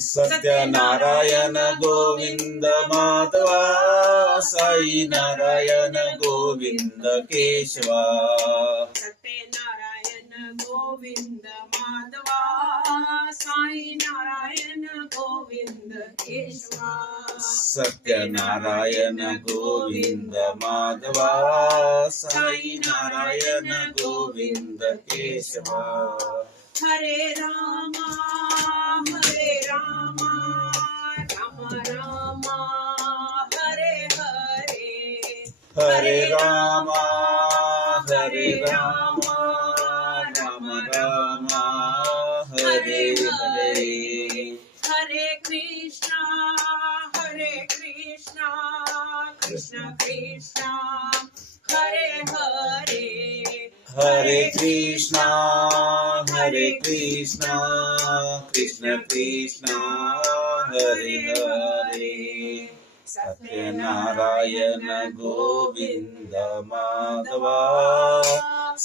सत्यनारायण गोविंद माधवा साई नारायण गोविंद केशवा सत्यनारायण गोविंद माधवा साई नारायण गोविंद केशवा सत्यनारायण गोविंद माधवा साई नारायण गोविंद केशवा हरे रामा राम राम हरे हरे हरे रामा राम राम हरे हरे हरे कृष्णा कृष्ण कृष्ण हरे हरे हरे कृष्णा कृष्ण कृष्ण हरे हरे सत्यनारायण गोविंद माधवा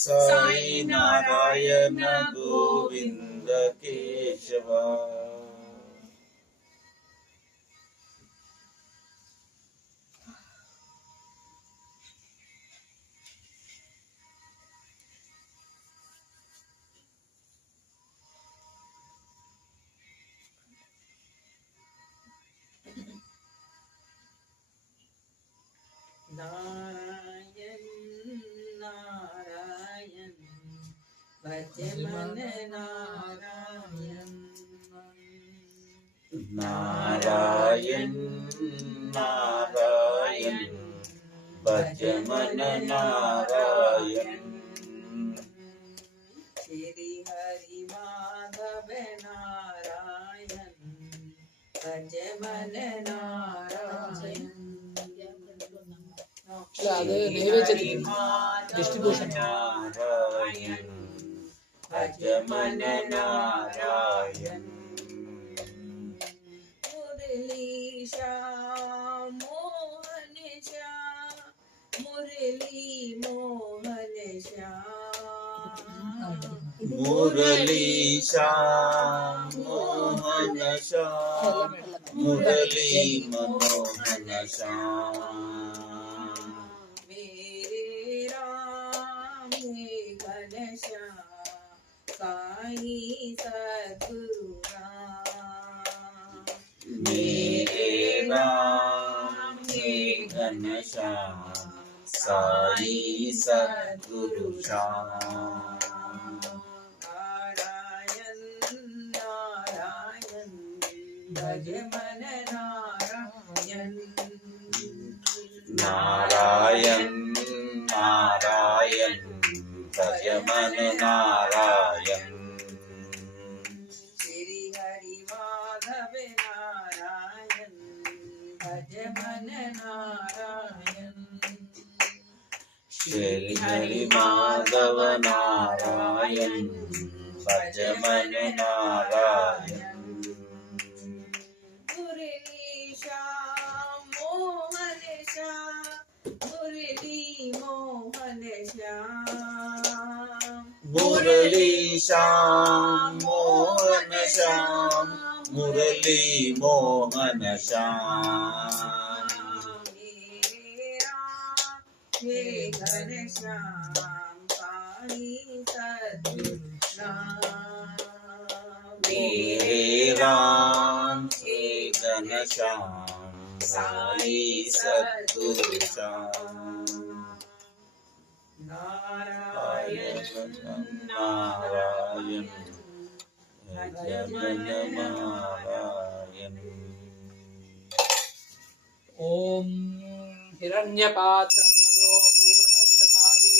साई नारायण गोविंद केशवा नारायण नारायण भज मन नारायण नारायण नारायण भज मन नारायण श्री हरि माधव नारायण भज मन नारायण அது நைவேத்தியத்துக்கு டிஸ்ட்ரிபியூஷன் नारायण भज मन नारायण मुरली श्याम मोहन श्याम मुरली मोहन श्याम मुरली श्याम मोहन श्याम मुरली मोहन श्याम मेरे राम हे घनश्याम साई सद्गुरु राम मेरे राम हे घनश्याम साई सद्गुरु श्याम नारायण नारायण भज मन नारायण नारायण नारायण भज मन नारायण श्री हरि माधव नारायण भज मन नारायण श्री हरि माधव नारायण भज मन नारायण मुरली श्याम मोहन श्याम मुरली मोहन श्याम मुरली श्याम मोहन श्याम मुरली मोहन श्याम मेरे राम हे घनश्याम साई सद्गुरु राम मेरे राम हे घनश्याम साई सद्गुरु श्याम नारायण नारायण भज मन नारायण ओम हिरण्यपात्रं मदो पूर्णं दधाति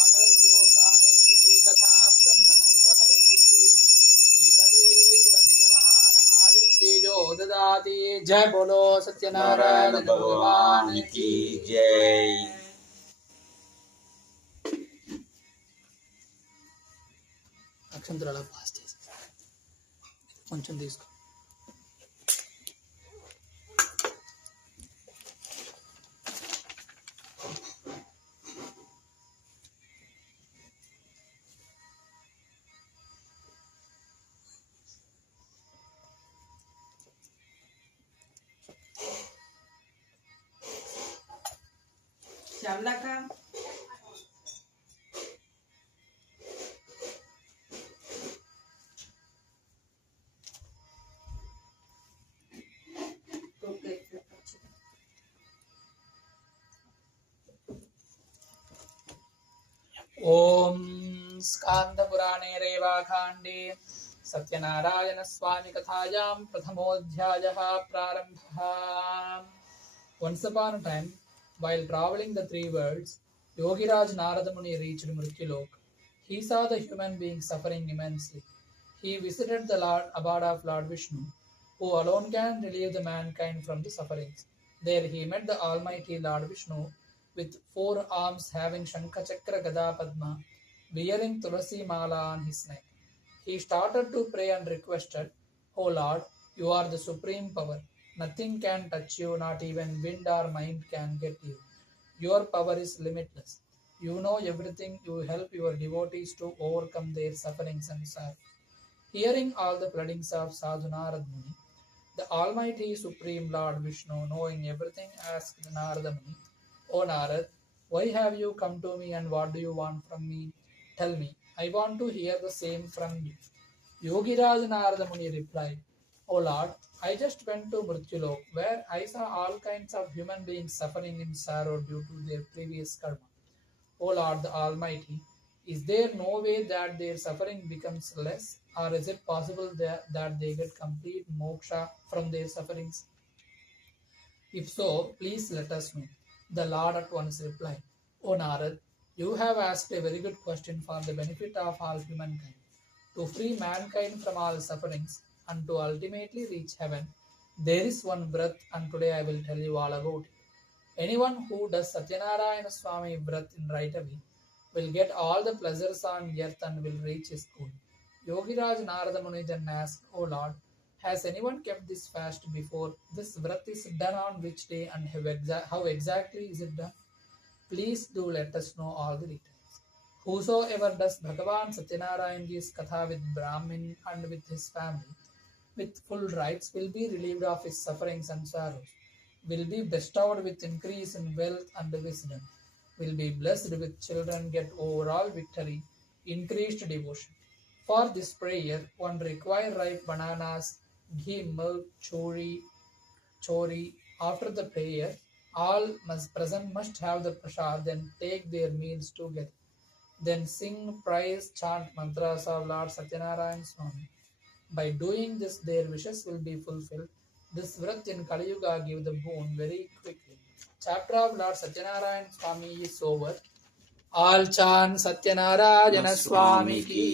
मदर्योसानेति कथा ब्रह्मण उपहरति एतदैव यजमान आयुर्तेजो ददाति ददाति। जय बोलो नारायण सत्यनारायण भगवान की जय। అక్షంతరాల ఫాస్ట్ కొంచెం తీసుకో. Shamlaka. ओम स्कांदपुराणे रेवाखंडे सत्यनारायण स्वामी कथायां प्रथमोऽध्यायः प्रारम्भः. Once upon a time, while traveling the three worlds, Yogiraj Narada Muni reached Mrityulok. He saw the human beings suffering immensely. He visited the abode of Lord Vishnu, who alone can relieve the mankind from the sufferings. There he met the Almighty Lord Vishnu with 4 arms having Shankha Chakra Gada Padma, wearing Tulasi Mala on his neck. He started to pray and requested, "O Lord, you are the supreme power. Nothing can touch you, not even wind or mind can get you. Your power is limitless. You know everything. You help your devotees to overcome their sufferings and sorrow." Hearing all the pleadings of Sadhu Narada Muni, the Almighty Supreme Lord Vishnu, knowing everything, asked Narada Muni, "O Narad, why have you come to me and what do you want from me? Tell me, I want to hear the same from you." Yogiraj Narada Muni replied, "O Lord, I just went to Mrityulok, where I saw all kinds of human beings suffering in sorrow due to their previous karma. O Lord the Almighty, is there no way that their suffering becomes less, or is it possible that they get complete moksha from their sufferings? If so, please let us know." The Lord at once replied, "O Narad, you have asked a very good question for the benefit of all humankind. To free mankind from all sufferings and to ultimately reach heaven, there is one Vrat, and today I will tell you all about it. Anyone who does Sathyanarayana Swami Vrat in right away will get all the pleasures on earth and will reach his goal." Yogiraj Narada Muni then asked, "O Lord, has anyone kept this fast before? This Vrat is done on which day and how exactly is it done? Please do let us know all the details. Whosoever does Bhagavan Satyanarayanji's Katha with Brahmin and with his family, with full rights, will be relieved of his sufferings and sorrows, will be bestowed with increase in wealth and wisdom, will be blessed with children, get overall victory, increased devotion. For this prayer, one require ripe bananas, ghee, milk, chori. After the prayer, all present must have the prasad, then take their meals together. Then sing, praise, chant mantras of Lord Satyanarayan Swami. By doing this, their wishes will be fulfilled. This Vrat in Kali Yuga give the boon very quickly." Chapter of Lord Satyanarayan Swami is over. All chant Satyanarayana Swami ki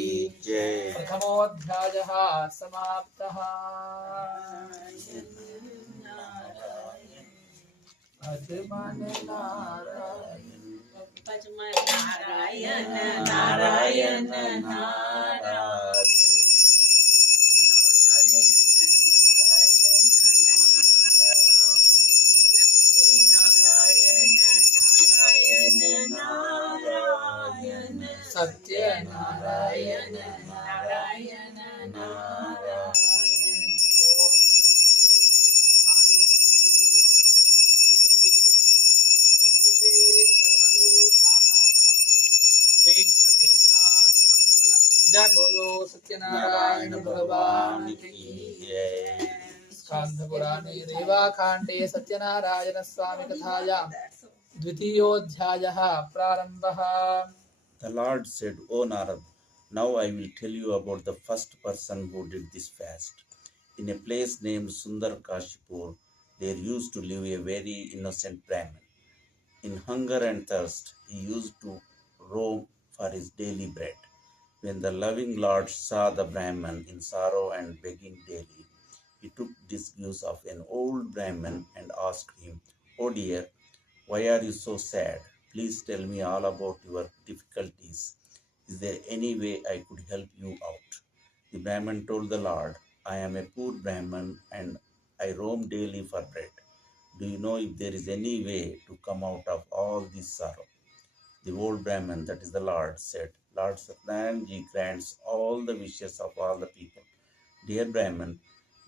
जय। Prathamodhyayah samaptah. Ajman Narayana Narayana Narayana Satyanarayana Narayana Narayana. जय बोलो सत्यनारायण भगवान की जय। स्कांदपुराणे रेवाखंडे सत्यनारायण स्वामी कथायां द्वितीयोऽध्यायः प्रारम्भः. The Lord said, "O Narad, now I will tell you about the first person who did this fast. In a place named Sundar Kashipur, there used to live a very innocent Brahmin. In hunger and thirst, he used to roam for his daily bread. When the loving Lord saw the Brahmin in sorrow and begging daily, he took disguise of an old Brahmin and asked him, "Oh dear, why are you so sad? Please tell me all about your difficulties. Is there any way I could help you out?" The Brahmin told the Lord, "I am a poor Brahmin and I roam daily for bread. Do you know if there is any way to come out of all this sorrow?" The old Brahmin, that is the Lord, said, "Lord Satyanarayana grants all the wishes of all the people. Dear Brahmin,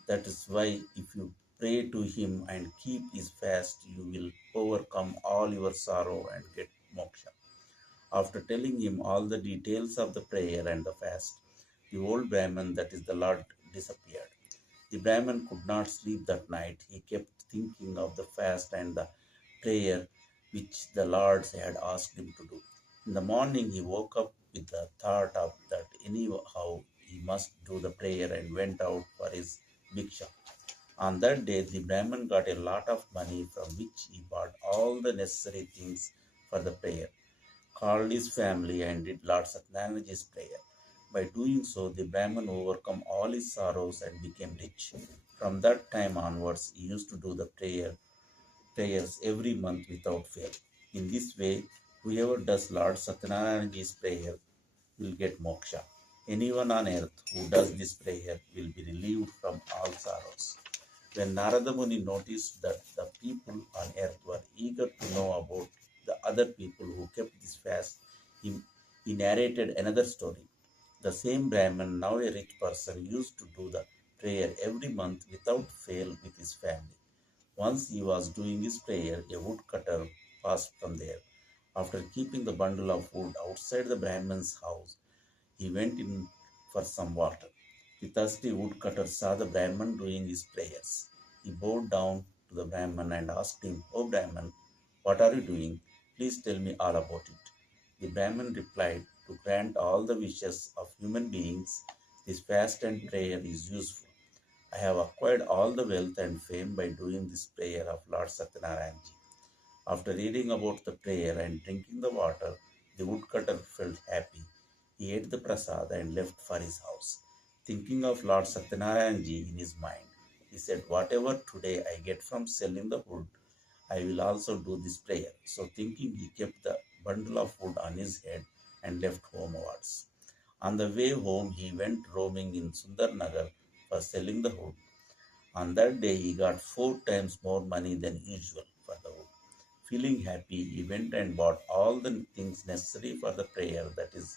that is why if you pray to him and keep his fast, you will overcome all your sorrow and get moksha." After telling him all the details of the prayer and the fast, the old Brahmin, that is the Lord, disappeared. The Brahmin could not sleep that night. He kept thinking of the fast and the prayer which the Lord had asked him to do. In the morning, he woke up with the thought of that anyhow he must do the prayer and went out for his bhiksha. On that day, the Brahmin got a lot of money from which he bought all the necessary things for the prayer, called his family, and did Lord Satyanarayana's prayer. By doing so, the Brahmin overcome all his sorrows and became rich. From that time onwards, he used to do the prayers every month without fail. In this way, whoever does Lord Satyanarayana's prayer will get moksha. Anyone on earth who does this prayer will be relieved from all sorrows. When Narada Muni noticed that the people on earth were eager to know about the other people who kept this fast, he narrated another story. The same Brahmin, now a rich person, used to do the prayer every month without fail with his family. Once he was doing his prayer, a woodcutter passed from there. After keeping the bundle of wood outside the Brahmin's house, he went in for some water. The thirsty woodcutter saw the Brahmin doing his prayers. He bowed down to the Brahmin and asked him, "Oh Brahmin, what are you doing? Please tell me all about it." The Brahmin replied, "To grant all the wishes of human beings, this fast and prayer is useful. I have acquired all the wealth and fame by doing this prayer of Lord Satyanarayana. After reading about the prayer and drinking the water, the woodcutter felt happy. He ate the prasad and left for his house. Thinking of Lord Satyanarayana in his mind, he said, "Whatever today I get from selling the wood, I will also do this prayer." So thinking, he kept the bundle of wood on his head and left homewards. On the way home, he went roaming in Sundarnagar for selling the wood. On that day, he got 4 times more money than usual for the wood. Feeling happy, he went and bought all the things necessary for the prayer, that is,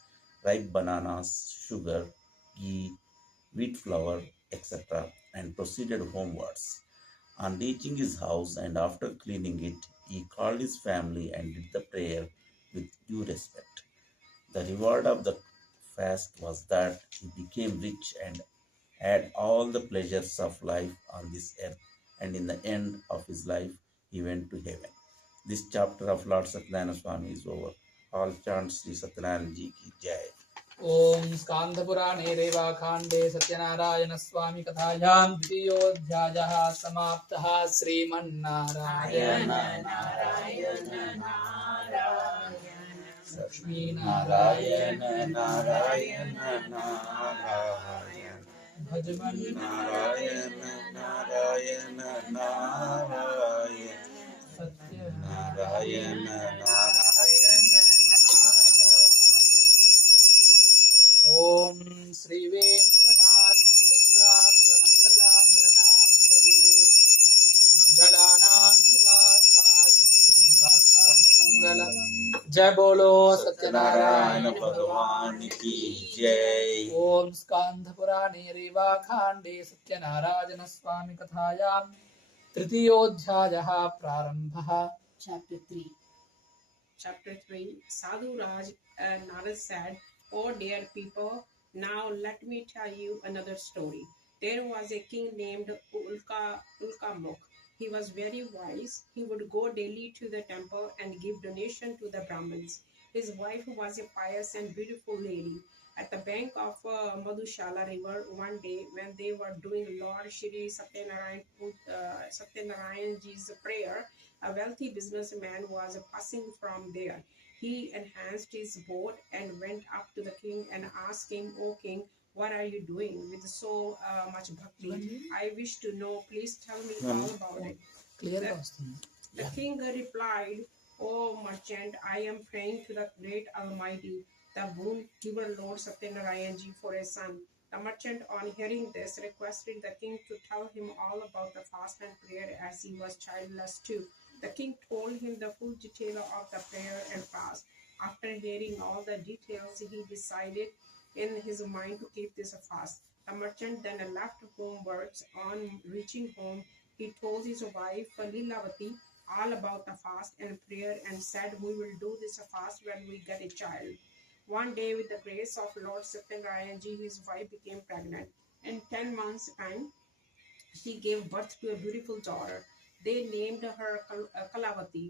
ripe bananas, sugar, ghee, wheat flour, etc., and proceeded homewards. On reaching his house and after cleaning it, he called his family and did the prayer with due respect. The reward of the fast was that he became rich and had all the pleasures of life on this earth, and in the end of his life, he went to heaven. This chapter of Lord Satyanarayana Swami is over. All chant Sri Satyanarayana Ji ki Jai. ॐ स्कान्दपुराणे रेवाकाण्डे सत्यनारायणस्वामी कथायां द्वितीयोऽध्यायः समाप्तः। श्रीमन्नारायण नारायण नारायण लक्ष्मीनारायण नारायण नारायण भजमन नारायण नारायण नारायण सत्यनारायण नारायण ॐ श्री वेङ्कटाद्रिशृङ्गाग्रमङ्गलाभरणाम्रये मङ्गलानां निवासाय श्रीनिवासाय मङ्गलम्। जय बोलो सत्यनारायण सत्यनारायण भगवान की जय। ओम स्कांदपुराणे रेवाकाण्डे सत्यनारायण स्वामी कथायां तृतीयोऽध्यायः प्रारम्भः। Chapter 3. Chapter 3. Sadhu Raj and Narad said, "Oh dear people, now let me tell you another story. There was a king named Ulkamuk. He was very wise. He would go daily to the temple and give donation to the Brahmins. His wife was a pious and beautiful lady. At the bank of Madhushala river one day, when they were doing Lord Shri Satyanarayanji's prayer, a wealthy businessman was passing from there. He enhanced his boat and went up to the king and asked him, "O king, what are you doing with so much bhakti? I wish to know. Please tell me all about it. Clear The, వస్తుంది. the king replied, "O merchant, I am praying to the great Almighty, the boon giver Lord Sathyanarayana for a son." The merchant, on hearing this, requested the king to tell him all about the fast and prayer, as he was childless too. The king told him the full detail of the prayer and fast. After hearing all the details, he decided in his mind to keep this fast. The merchant then left homewards. On reaching home, he told his wife Lilavati all about the fast and prayer and said, "We will do this fast when we get a child." One day, with the grace of Lord Sathyanarayana, his wife became pregnant. In 10 months' time, she gave birth to a beautiful daughter. They named her Kalavati.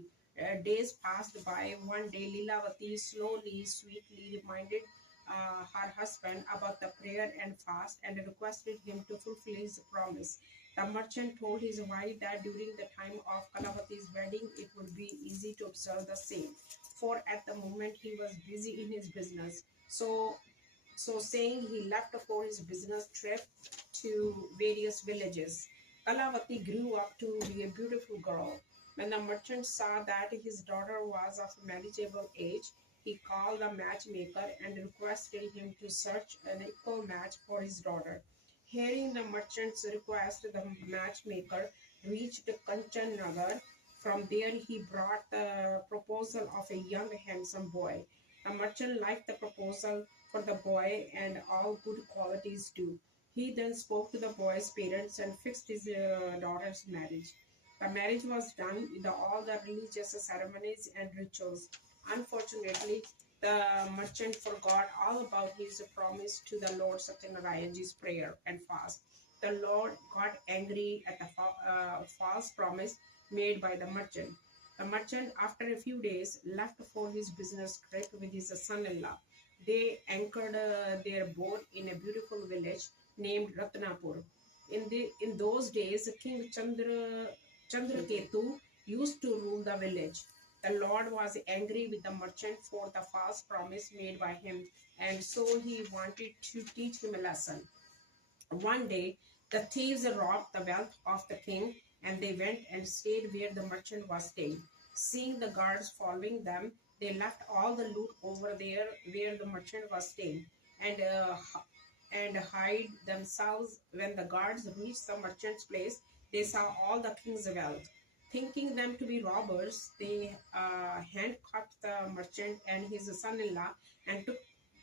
Days passed by. One day, Lilavati slowly, sweetly reminded her husband about the prayer and fast and requested him to fulfill his promise. The merchant told his wife that during the time of Kalavati's wedding, it would be easy to observe the same, for at the moment he was busy in his business. So saying, he left for his business trip to various villages. Kalavati grew up to be a beautiful girl. When the merchant saw that his daughter was of marriageable age, he called the matchmaker and requested him to search an equal match for his daughter. Hearing the merchant's request, the matchmaker reached Kanchannagar. From there, he brought the proposal of a young, handsome boy. The merchant liked the proposal for the boy and all good qualities too. He then spoke to the boy's parents and fixed his daughter's marriage. The marriage was done with all the religious ceremonies and rituals. Unfortunately, the merchant forgot all about his promise to the Lord Sathyanarayana's prayer and fast. The Lord got angry at the false promise made by the merchant. The merchant, after a few days, left for his business trip with his son-in-law. They anchored their boat in a beautiful village named Ratnapur. In those days, King Chandraketu used to rule the village. The Lord was angry with the merchant for the false promise made by him, and so he wanted to teach him a lesson. One day, the thieves robbed the wealth of the king, and they went and stayed where the merchant was staying. Seeing the guards following them, they left all the loot over there where the merchant was staying, and hide themselves. When the guards reached the merchant's place, they saw all the king's wealth. Thinking them to be robbers, they handcuffed the merchant and his son-in-law and took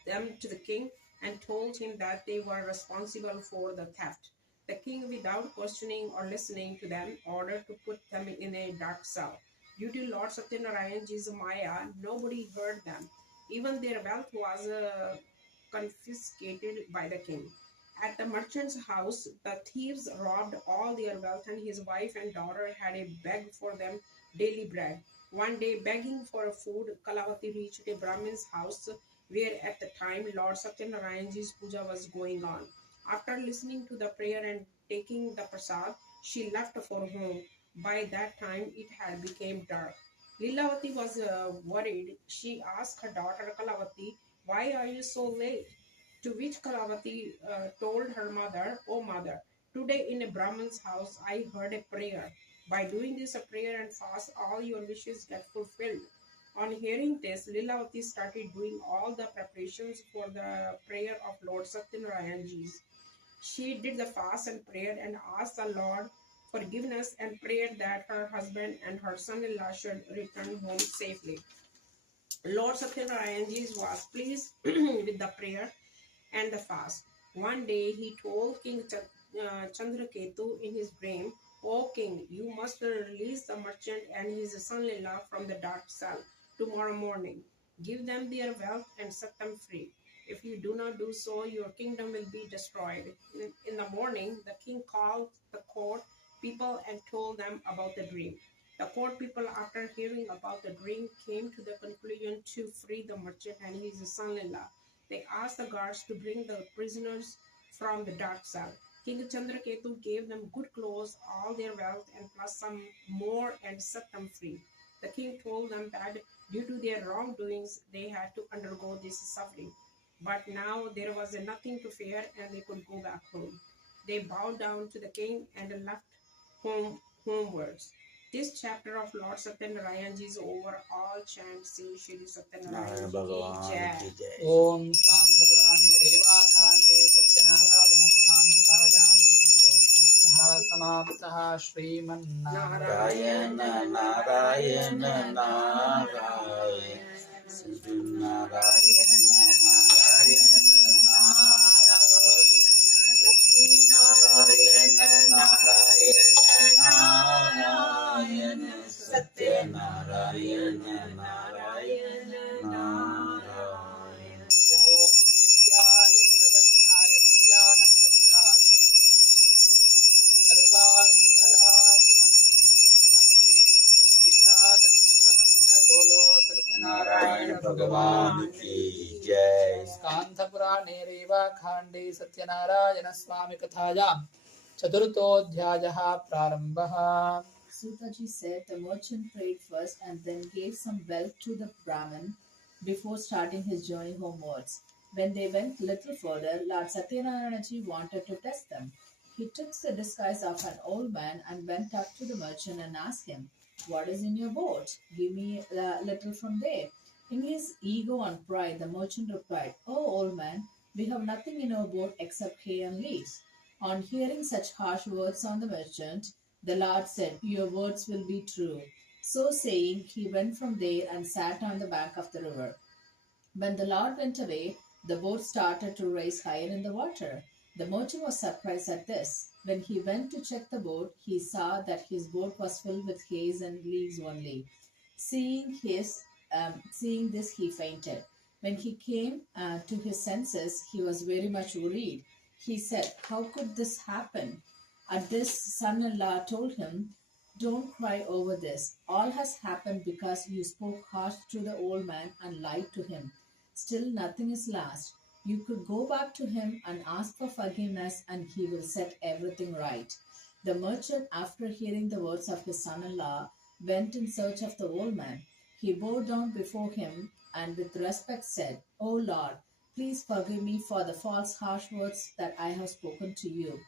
them to the king and told him that they were responsible for the theft. The king, without questioning or listening to them, ordered to put them in a dark cell. Due to Lord Sathyanarayana's Maya, nobody heard them. Even their wealth was confiscated by the king. At the merchant's house, the thieves robbed all their wealth, and his wife and daughter had a beg for them daily bread. One day, begging for food, Kalavati reached a Brahmin's house where at the time Lord Sathyanarayana's puja was going on. After listening to the prayer and taking the prasad, she left for home. By that time, it had become dark. Lilavati was worried. She asked her daughter Kalavati, "Why are you so late?" To which Kalavati told her mother, "Oh mother, today in a Brahman's house I heard a prayer. By doing this prayer and fast, all your wishes get fulfilled." On hearing this, Lilavati started doing all the preparations for the prayer of Lord Sathyanarayana. She did the fast and prayer and asked the Lord forgiveness and prayed that her husband and her son-in-law should return home safely. Lord Sathyanarayana was pleased with the prayer and the fast. One day he told King Chandraketu in his dream, "O king, you must release the merchant and his son-in-law from the dark cell tomorrow morning. Give them their wealth and set them free. If you do not do so, your kingdom will be destroyed." In the morning, the king called the court people and told them about the dream. The court people, after hearing about the dream, came to the conclusion to free the merchant and his son-in-law. They asked the guards to bring the prisoners from the dark cell. King Chandraketu gave them good clothes, all their wealth, and plus some more, and set them free. The king told them that due to their wrongdoings, they had to undergo this suffering. But now there was nothing to fear and they could go back home. They bowed down to the king and left homewards. This chapter of Lord Sathyanarayana is over. All chant Sri Shri Satyanarayana Narayana Bhagavan Ki Jai. ki jai. Om Sandapurane Revakhande Satyanarayana Swami Katayam Samaptaha Shriman Narayana Narayana Narayana Sri Narayana Narayana Narayana Sri Narayana Narayana Narayana Satyanarayana Narayana Narayana. Om Nityaya Niravatyaya Satyananda Vidatmane Sarvantaratmane Srimadvim Katishadamangalam Jagolo Satyanarayana Bhagavan ki jai. Skandhapurane Revakhande Satyanarayana Swami Kathayam Chaturthodhyayaha Prarambhaha. Sutaji said the merchant prayed first and then gave some wealth to the Brahmin before starting his journey homewards. When they went little further, Lord Satyanarayana wanted to test them. He took the disguise of an old man and went up to the merchant and asked him, "What is in your boat? Give me a little from there." In his ego and pride, the merchant replied, "Oh, old man, we have nothing in our boat except hay and leaves." On hearing such harsh words on the merchant, the Lord said, "Your words will be true." So saying, he went from there and sat on the bank of the river. When the Lord went away, the boat started to rise higher in the water. The merchant was surprised at this. When he went to check the boat, he saw that his boat was filled with hay and leaves only. Seeing this, he fainted. When he came to his senses, he was very much worried. He said, "How could this happen?" At this, son-in-law told him, "Don't cry over this. All has happened because you spoke harsh to the old man and lied to him. Still, nothing is lost. You could go back to him and ask for forgiveness, and he will set everything right." The merchant, after hearing the words of his son-in-law, went in search of the old man. He bowed down before him and with respect said, "O Lord, please forgive me for the false harsh words that I have spoken to you."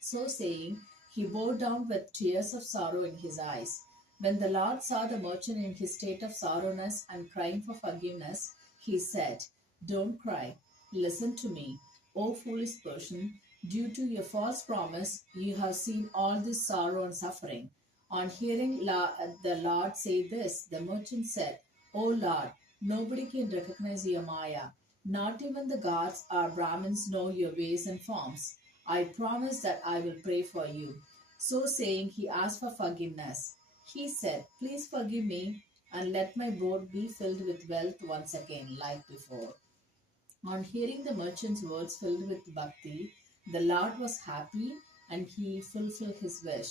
So saying, he bowed down with tears of sorrow in his eyes. When the Lord saw the merchant in his state of sorrowness and crying for forgiveness, he said, "Don't cry. Listen to me, O foolish person. Due to your false promise, you have seen all this sorrow and suffering." On hearing the Lord say this, the merchant said, "O Lord, nobody can recognize your Maya. Not even the gods or Brahmins know your ways and forms. I promise that I will pray for you." So saying, he asked for forgiveness. He said, "Please forgive me and let my boat be filled with wealth once again, like before." On hearing the merchant's words filled with bhakti, the Lord was happy and he fulfilled his wish.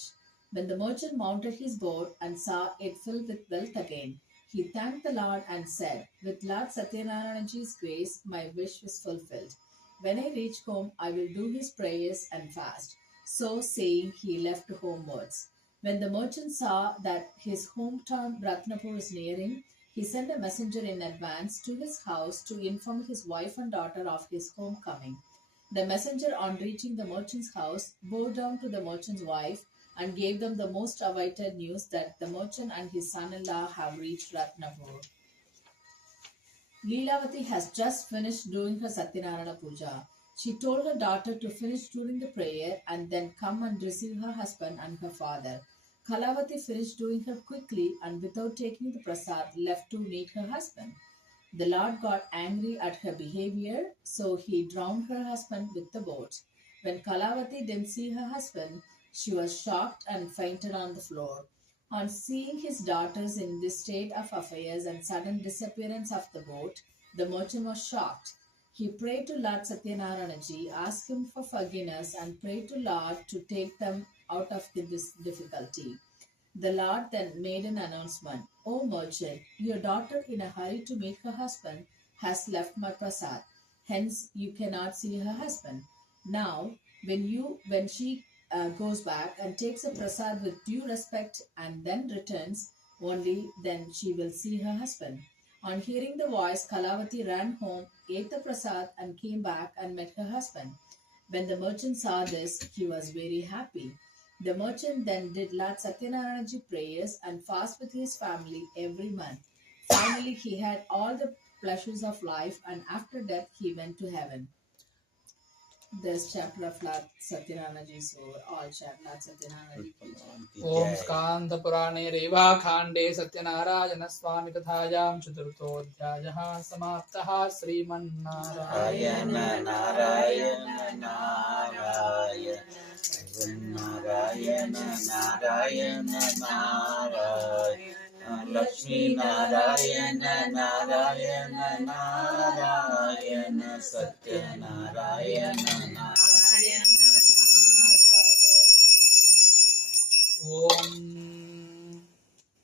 When the merchant mounted his boat and saw it filled with wealth again, he thanked the Lord and said, "With Lord Satyanarayana's grace, my wish is fulfilled. When I reach home, I will do his prayers and fast." So saying, he left homewards. When the merchant saw that his hometown Ratnapur was nearing, he sent a messenger in advance to his house to inform his wife and daughter of his homecoming. The messenger, on reaching the merchant's house, bowed down to the merchant's wife and gave them the most awaited news that the merchant and his son-in-law have reached Ratnapur. Leelavati has just finished doing her Satyanarayana Puja. She told her daughter to finish doing the prayer and then come and receive her husband and her father. Kalavati finished doing her quickly and without taking the prasad left to meet her husband. The Lord got angry at her behavior, so he drowned her husband with the boat. When Kalavati didn't see her husband, she was shocked and fainted on the floor. On seeing his daughters in this state of affairs and sudden disappearance of the boat, the merchant was shocked. He prayed to Lord Satyanarayana, asked him for forgiveness, and prayed to Lord to take them out of this difficulty. The Lord then made an announcement, "O merchant, your daughter in a hurry to meet her husband has left my prasad. Hence you cannot see her husband. Now, when she goes back and takes a prasad with due respect and then returns, only then she will see her husband." On hearing the voice, Kalavati ran home, ate the prasad, and came back and met her husband. When the merchant saw this, he was very happy. The merchant then did Lord Sathyanarayana prayers and fast with his family every month. Finally, he had all the pleasures of life, and after death, he went to heaven. This chapter of Lord Sathyanarayana is over. All chapter Lord Sathyanarayana. ओम स्कांद पुराणे रेवाखंडे सत्यनारायण स्वामी कथायां चतुर्थोऽध्यायः समाप्तः श्रीमन्नारायण नारायण नारायण नारायण नारायण नारायण लक्ष्मी नारायण नारायण नारायण सत्यनारायण नारायण ओम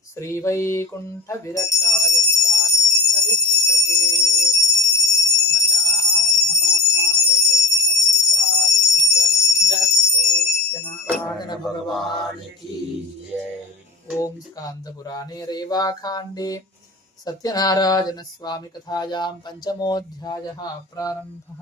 श्री वैकुंठ विरक्ताय स्वामी पुष्करिणी तटे रमजानमानाय वेंकटेशाय मंगलम जय बोलो सत्यनारायण भगवान की जय। ओम स्कांद पुराणे रेवाखंडे सत्यनारायण स्वामी कथायां पंचमोऽध्यायः प्रारम्भः।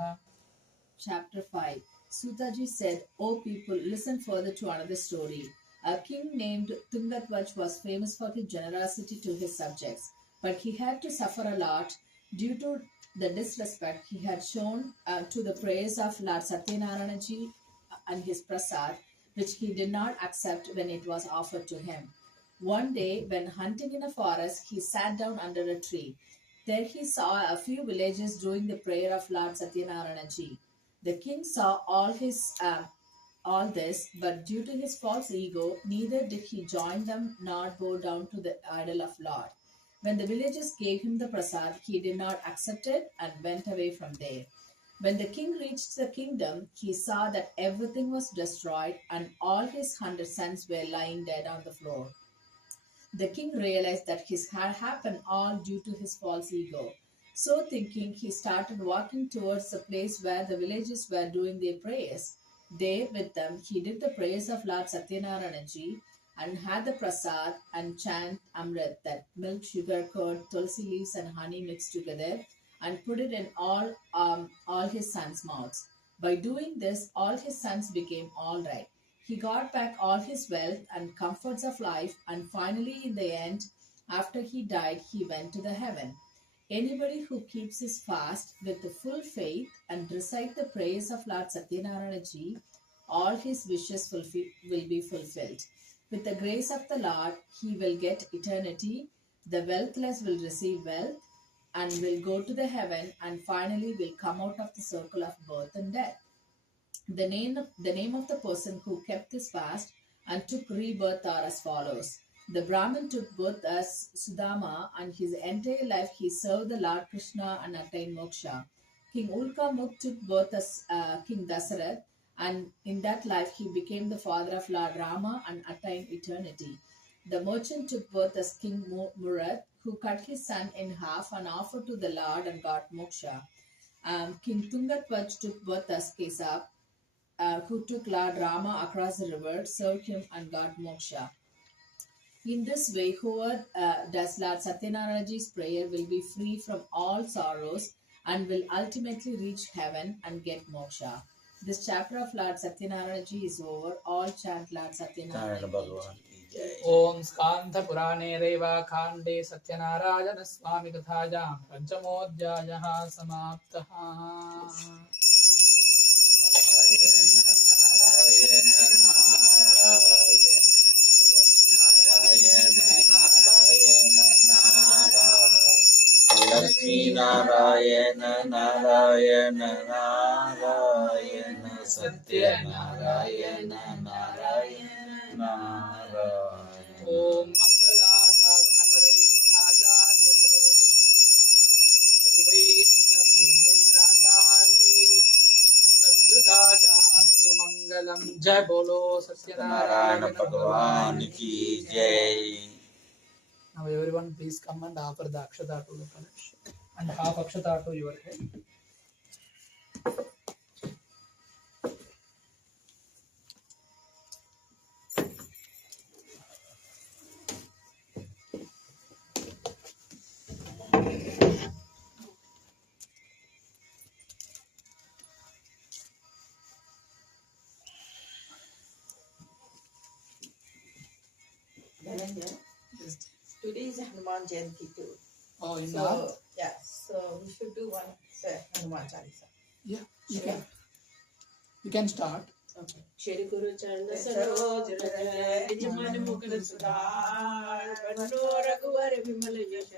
Chapter 5. Sutaji said, O people, listen further to another story. A king named Tungatwaj was famous for his generosity to his subjects, but he had to suffer a lot due to the disrespect he had shown to the prayers of Lord Sathyanarayana and his prasad, which he did not accept when it was offered to him. One day, when hunting in a forest, he sat down under a tree. There he saw a few villagers doing the prayer of Lord Sathyanarayana. The king saw all this, but due to his false ego, neither did he join them nor bow down to the idol of Lord. When the villagers gave him the prasad, he did not accept it and went away from there. When the king reached the kingdom, he saw that everything was destroyed and all his 100 sons were lying dead on the floor. The king realized that this had happened all due to his false ego. So thinking, he started walking towards the place where the villagers were doing their prayers. There with them, he did the prayers of Lord Sathyanarayana and had the prasad and chant Amrit, that milk, sugar, curd, tulsi leaves and honey mixed together, and put it in all his sons' mouths. By doing this, all his sons became all right. He got back all his wealth and comforts of life, and finally, in the end, after he died, he went to the heaven. Anybody who keeps his fast with the full faith and recite the prayers of Lord Sathyanarayana, all his wishes will be fulfilled. With the grace of the Lord, he will get eternity. The wealthless will receive wealth and will go to the heaven, and finally will come out of the circle of birth and death. The name of the person who kept this fast and took rebirth are as follows. The Brahmin took birth as Sudama, and his entire life he served the Lord Krishna and attained moksha. King Ulka Muk took birth as King Dasarath, and in that life he became the father of Lord Rama and attained eternity. The merchant took birth as King Murat, who cut his son in half and offered to the Lord and got moksha. King Tungatwaj took birth as Kesab, who took Lord Rama across the river, served him and got moksha. In this way, whoever does Lord Sathyanarayana's prayer will be free from all sorrows and will ultimately reach heaven and get moksha. This chapter of Lord Sathyanarayana is over. All chant Lord Sathyanarayana. ओम स्कांध पुराणे रेवाखंडे सत्यनारायण स्वामी कथायां पंचमोऽध्यायः समाप्तः। लक्ष्मी नारायण नारायण नारायण सत्यनारायण नारायण नारायण। ओम मंगला साधन परैर्मठाचार्य पुरोगमैः सर्वैश्च सत्कृतायास्तु मंगलम। जय बोलो सत्यनारायण भगवान की जय। Now everyone please come and offer the akshata to the Kalash and half akshata to your head. Today is Hanuman Jayanti too. Oh, in So North? yeah, so we should do one Hanuman Chalisa. Yeah, you can start. Okay. Shri Guru Charana Saroj Raj Niz Man Mukul Sudhar Banno Raghuvar Vimal Yash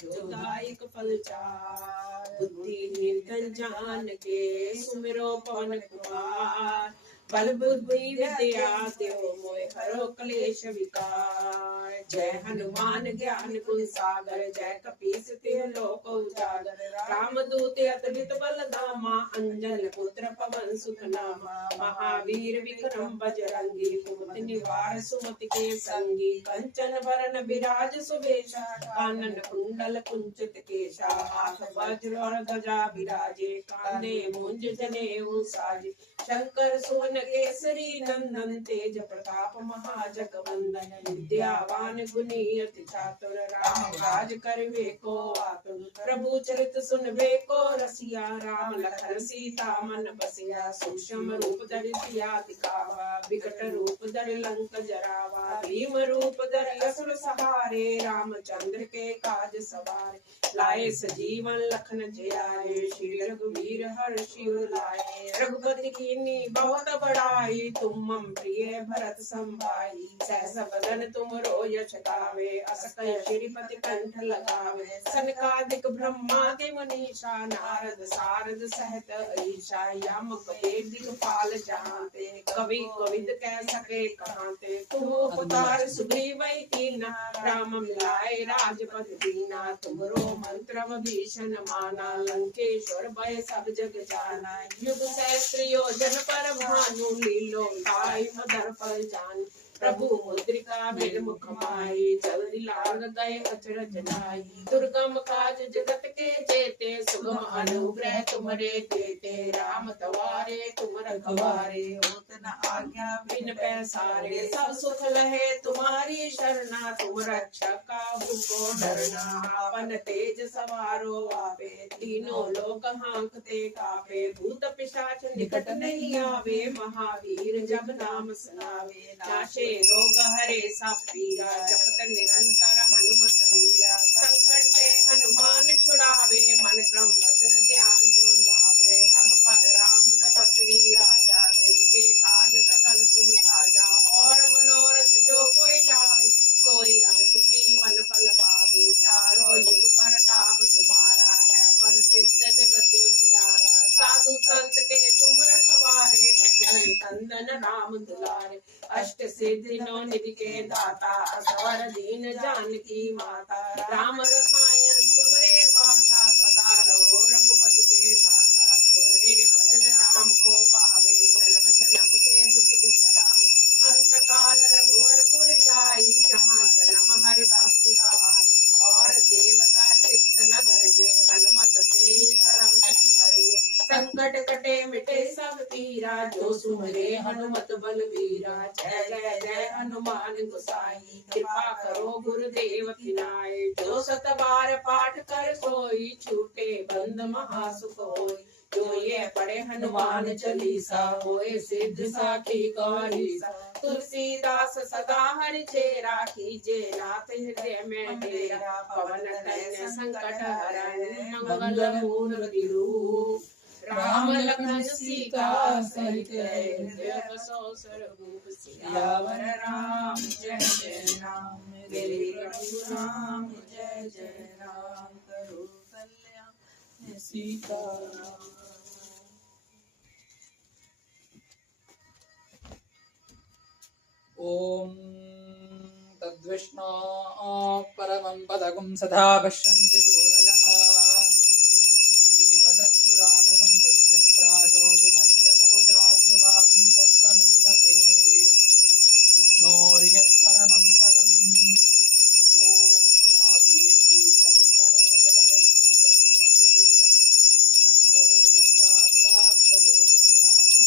Jodayik Fal Char Buddhi Nirdan Jaan Ke Sumiro Pawan Kumar Bal Buddhi Vidya Deo Moy Haro Kalesh Vikar Jai Hanuman Gyan Gun Sagar Jai Kapis Te Lok Ujagar Ramadute Atabit Baladama Anjal Putra Pavan Sutnama Mahavir Vikram Bajrangi कुमति निवार सुमति के संगी कंचन वरण विराज सुबेशा कानन कुंडल कुंचित केशा हाथ वज्र और ध्वजा विराजे कांधे मुंज जनेऊ साजे शंकर सुवन केसरी नंदन तेज प्रताप महाजगवंदन विद्यावान गुणी अति चातुर राम काज करवे को आतुर प्रभु चरित सुनबे को रसिया राम लखन सीता मन बसिया सूक्ष्म रूप धरि सिया दिखावा विकट रूप धरि लंक जरावा भीम रूप धरि असुर सहारे रामचंद्र के काज सवारे लाए सजीवन लखन जियाए श्री रघुवीर हर्षि लाए रघुपति कीन्ही बहुत बड़ाई तुम मम प्रिय भरत संभाई सहस बदन तुम रो यश गावे अस कहि श्रीपति कंठ लगावे सनकादिक ब्रह्मादि मुनीषा नारद सारद सहित ईशा यम पते दिगपाल जहांते कवि कविद कह सके कहांते तुम उपकार सुग्रीव कीना राम मिलाए राजपद दीना तुमरो मंत्र भीषण माना लंकेश्वर भय सब जग जाना युग सहस्त्र योजन पर भानु लीलो ताई मदर फल जान प्रभु मुद्रिका बिन मुख माई जल्दी लाग गए अचरज नाई दुर्गम काज जगत के जेते सुगम अनुग्रह तुमरे देते राम तवारे तुम रखवारे होत न आज्ञा बिन पैसारे सब सुख लहे तुम्हारी शरणा तुम रक्षक काहू को डरना आपन तेज सवारो आपे तीनों लोक हांकते कापे भूत पिशाच निकट नहीं आवे महावीर जब नाम सुनावे नाशे रोग हरे सब पीरा जपत निरंतर हनुमत वीरा संकट से हनुमान छुड़ावे मन क्रम वचन ध्यान जो लावे सब पर राम तपस्वी राजा तेरे काज सकल तुम साजा और मनोरथ जो कोई लावे सोई अमित जीवन फल पावे चारों युग प्रताप तुम्हारा है पर सिद्ध जगत उजियारा साधु संत के तुम रखवारे अचरज कंदन राम दुलारे अष्ट सिद्धि नौ निधि के दाता असवर दीन जानकी माता राम रसायन तुमरे पासा सदा रहो रघुपति के दाता तुमरे भजन राम को पावे जन्म जन्म के दुख बिसरावे अंत काल रघुवर पुर जाई जहाँ जन्म हरि भक्ति पाई और देवता चित्त न धरे हनुमत से सर्व सुख पाए संकट कटे मिटे सब पीरा जो सुमरे हनुमत बलवीरा जय जय जय हनुमान गोसाई कृपा करो गुरुदेव की नाय जो सत बार पाठ कर सोई छूटे बंद महासुख होई जो ये पढ़े हनुमान चालीसा होए सिद्ध साखी गौरीसा तुलसीदास सदा हरि चेरा कीजे नाथ हृदय में डेरा पवन तनय संकट हरण मंगल मूर्ति रूप राम लखन सीता सहित हृदय बसो सर्वभूप सियावर राम जय जय राम मेरे रघुराम जय जय राम करो कल्याण सीता ओम तद्विष्णो परमं पदकं सदा पश्यन्ति सूरयः जीवदत्पुराधकं तद्विप्राजो विभञ्जमोजाग्रुभागं तत्समिन्धते विष्णोर्यत्परमं पदम् ॐ महादेवी भविष्यणे पद्मी च धीमहि तन्नो रेणुकाम्बा प्रचोदयात्।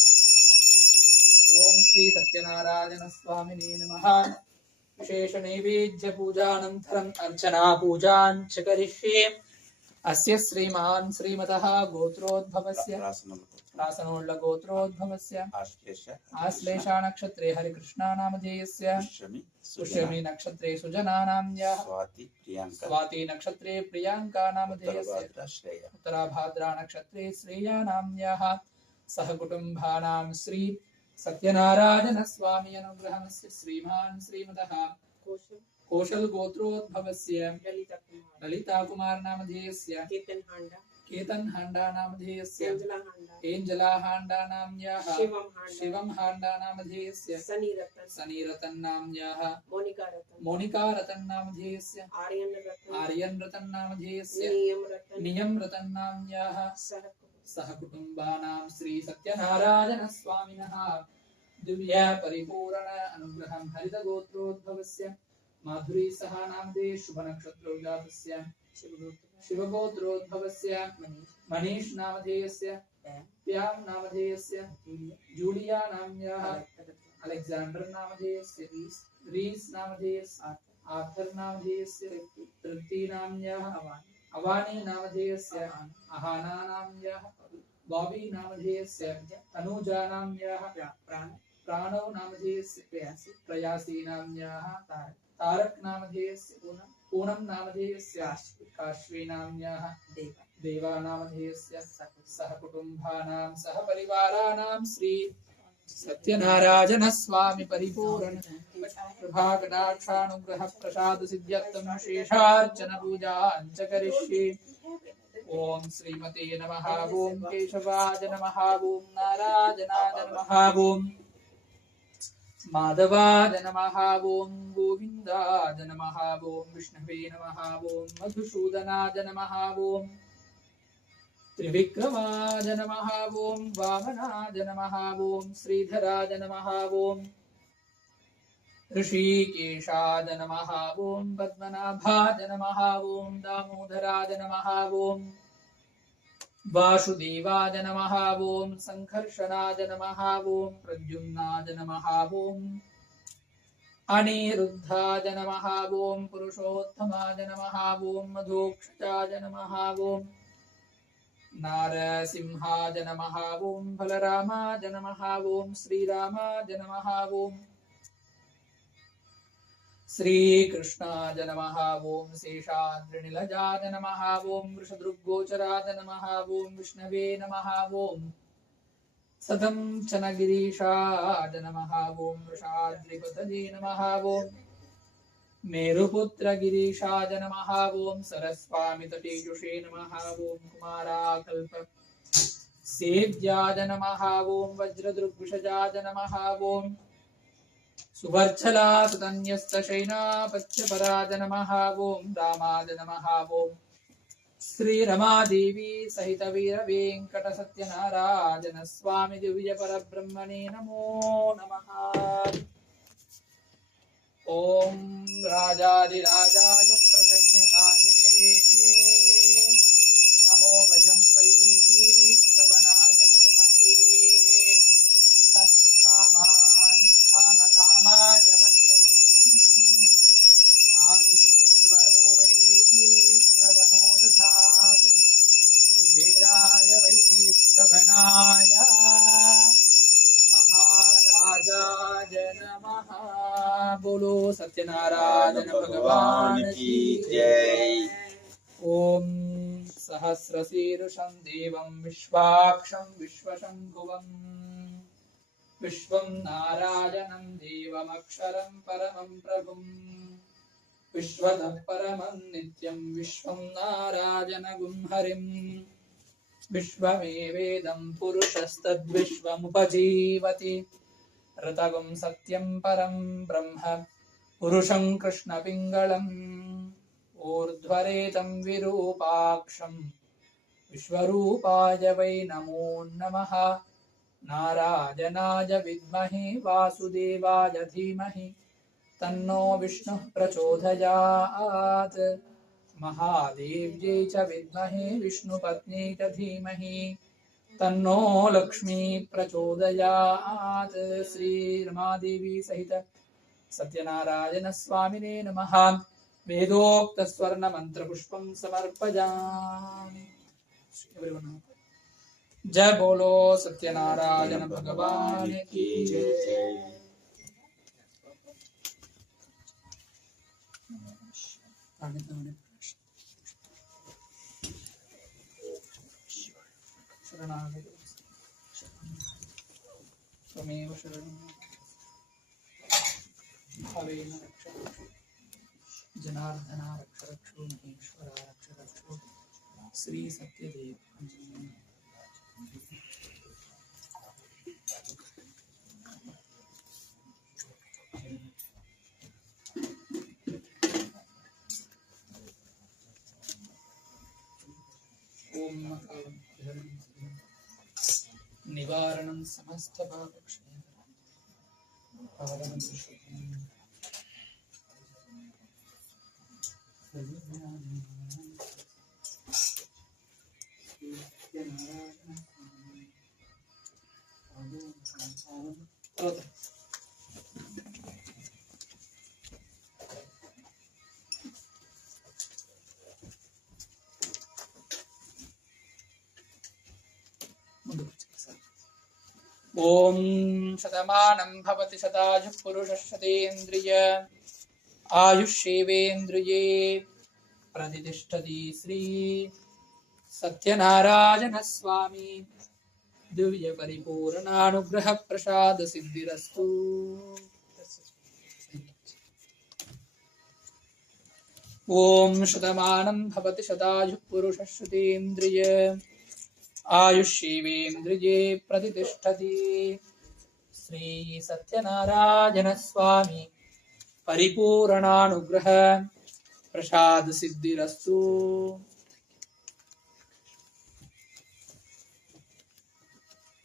ओम श्री सत्यनारायण स्वामिने नमः। विशेष नैवेद्य पूजानन्तरम् अर्चना पूजां च करिष्ये। अस्य श्रीमान् श्रीमतः गोत्रोद्भवस्य रासनोल्ल गोत्रोद्भवस्य आश्लेषा नक्षत्रे हरिकृष्णानामधेयस्य पुष्यमी नक्षत्रे सुजनानाम्याः स्वाति नक्षत्रे प्रियांकानामधेयस्य उत्तराभाद्रा नक्षत्रे श्रेयानाम्याः सह कुटुम्बानां श्री सत्यनारायण स्वामी अनुग्रहस्य श्रीमान् श्रीमतः कौशल गोत्रोद्भवस्य ललिता कुमार नामधेयस्य केतन हांडा नामधेयस्य एंजला हांडा नाम्याः शिवम हांडा नामधेयस्य सनी रतन नाम्याः मोनिका रतन नामधेयस्य आर्यन रतन नामधेयस्य नियम रतन नाम्याः सह कुटुम्बानां श्री सत्यनारायण स्वामिनः दिव्य परिपूर्ण अनुग्रहं हरित गोत्रोद्भवस्य माधुरी सहा नामदे शुभ नक्षत्रोजातस्य शिवगोत्रोद्भवस्य मनीष नामधेयस्य प्याम नामधेयस्य जूलिया नाम्याः अलेक्जेंडर नामधेयस्य रीस नामधेयस्य आर्थर नामधेयस्य तृप्ति नाम्याः अवानी नामधेयस्य अहाना नाम्याः बॉबी नामधेयस्य तनुजा नाम्याः प्राणव नामधेयस्य प्रयासी नाम्याः तारक नामधेयस्य पूनम नामधेयस्य काश्वी नाम्याः देवा नामधेयस्य सह कुटुम्बानां सह परिवाराणां श्री सत्यनारायण स्वामी परिपूर्ण प्रभाकटाक्षानुग्रह प्रसाद सिद्ध्यर्थं शेषार्चन पूजां च करिष्ये। ओम श्रीमते नमः। ओम केशवाय नमः। ओम नारायणाय नमः। ओम माधवाय नमः। ओम गोविन्दाय नमः। ओम विष्णवे नमः। ओम मधुसूदनाय नमः। ओम त्रिविक्रमाय नमः। ओम वामनाय नमः। ओम श्रीधराय नमः। ओम ऋषिकेशाय नमः। ओम पद्मनाभाय नमः। ओम दामोदराय नमः। ओम वासुदेवाय नमः। ओम संकर्षणाय नमः। ओम प्रद्युम्नाय नमः। ओम अनिरुद्धाय नमः। ओम पुरुषोत्तमाय नमः। ओम मधोक्षजाय नमः। ओम नारसिंहाय नमः। ओम बलरामाय नमः। ओम श्रीरामाय नमः। ओम श्रीकृष्णाय नमः। ओम शेषाद्रिनिलजाय नमः। ओम वृषदृग्गोचराय नमः। ओम विष्णवे नमः। ओम सदं चनगिरीशाय नमः। ओम वृषाद्रिपतये नमः। ओम मेरुपुत्रगिरीशाय नमः। ओम सरस्वामितटेजुषे नमः। ओम कुमाराकल्प सेव्याय नमः। ओम वज्रदृग्विषजाय नमः। ओम सुवर्चलासुतन्यस्तशैनापत्यपराय नमः। ओम रामाय नमः। ओम श्रीरमादेवी सहित वीरवेंकट सत्यनारायण स्वामी दिव्य परब्रह्मणे नमो नमः। ओम राजाधिराजाय प्रजज्ञताहिने नमो वयं वै श्रवणाय कुर्महे तमे कामान् कामकामाय मह्यं कामेश्वरो वै श्रवणो दधातु कुबेराय वै श्रवणाय महाराजाय नमः। बोलो सत्यनारायण भगवान की जय। ओम सहस्रशीर्षं देवं विश्वाक्षं विश्वशंभुवं विश्वं नारायणं देवमक्षरं परमं प्रभुं विश्वतः परमं नित्यं विश्वं नारायणगुं हरिं विश्वमेवेदं पुरुषस्तद्विश्वमुपजीवति ऋतगुं सत्यं परं ब्रह्म पुरुषं कृष्णपिङ्गलम् ऊर्ध्वरेतं विरूपाक्षं विश्वरूपाय वै नमो नमः। नारायणाय विद्महे वासुदेवाय धीमहि तन्नो विष्णुः प्रचोदयात्। महादेव्यै च विद्महे विष्णुपत्न्यै च धीमहि तन्नो लक्ष्मी प्रचोदयात्। श्री रमादेवी सहित सत्यनारायण स्वामिने नमः। वेदोक्त स्वर्ण मंत्र पुष्पम समर्पयामि। जय बोलो सत्यनारायण भगवान की जय। शरणागतः त्वमेव शरणं भावेन रक्ष जनार्दना रक्ष रक्षो महेश्वरा रक्ष रक्षो श्री सत्यदेव। ओम निवारणं समस्त पापक्षयं ओम शतमानं भवति शतायुः पुरुषः शतेन्द्रिय आयुष्येवेन्द्रिये प्रतिष्ठति। श्री सत्यनारायण स्वामी दिव्य परिपूर्णानुग्रह प्रसाद सिद्धिरस्तु। ओम शतमानं भवति शतायुः पुरुषः शतेन्द्रिय आयुष्येवेन्द्रिये प्रतिष्ठति। श्री सत्यनारायण स्वामी परिपूर्णानुग्रह प्रसाद सिद्धिरस्तु।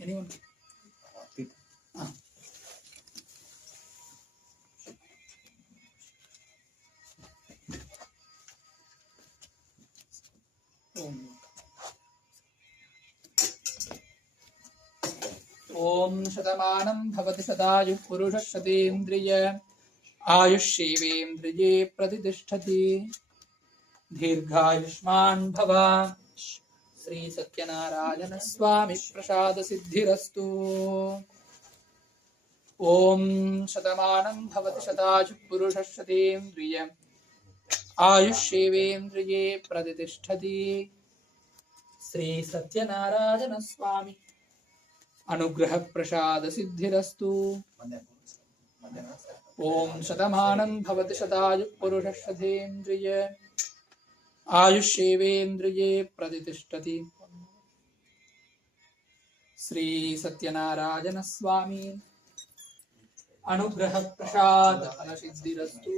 Anyone? ओम शतमानं भवति शतायुः पुरुषः शतेन्द्रिय आयुष्येवेन्द्रिये प्रतिष्ठति। दीर्घायुष्मान् भव। श्री सत्यनारायण स्वामी प्रसाद सिद्धिरस्तु। ओम शतमानं भवति शतायुः पुरुषः शतेन्द्रिय आयुष्येवेन्द्रिये प्रतिष्ठति। श्री सत्यनारायण स्वामी अनुग्रह प्रसाद सिद्धिरस्तु। ओम शतमानं भवति शतायुः पुरुषः शतेन्द्रिय आयुष्येवेन्द्रिये प्रतिष्ठति। श्री सत्यनारायण स्वामी अनुग्रह प्रसाद फल Siddhirastu.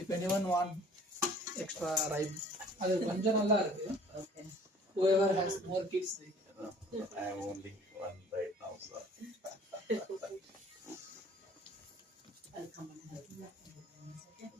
If anyone want extra ride, அது கொஞ்சம் நல்லா இருக்கு. Whoever has more kids, I have only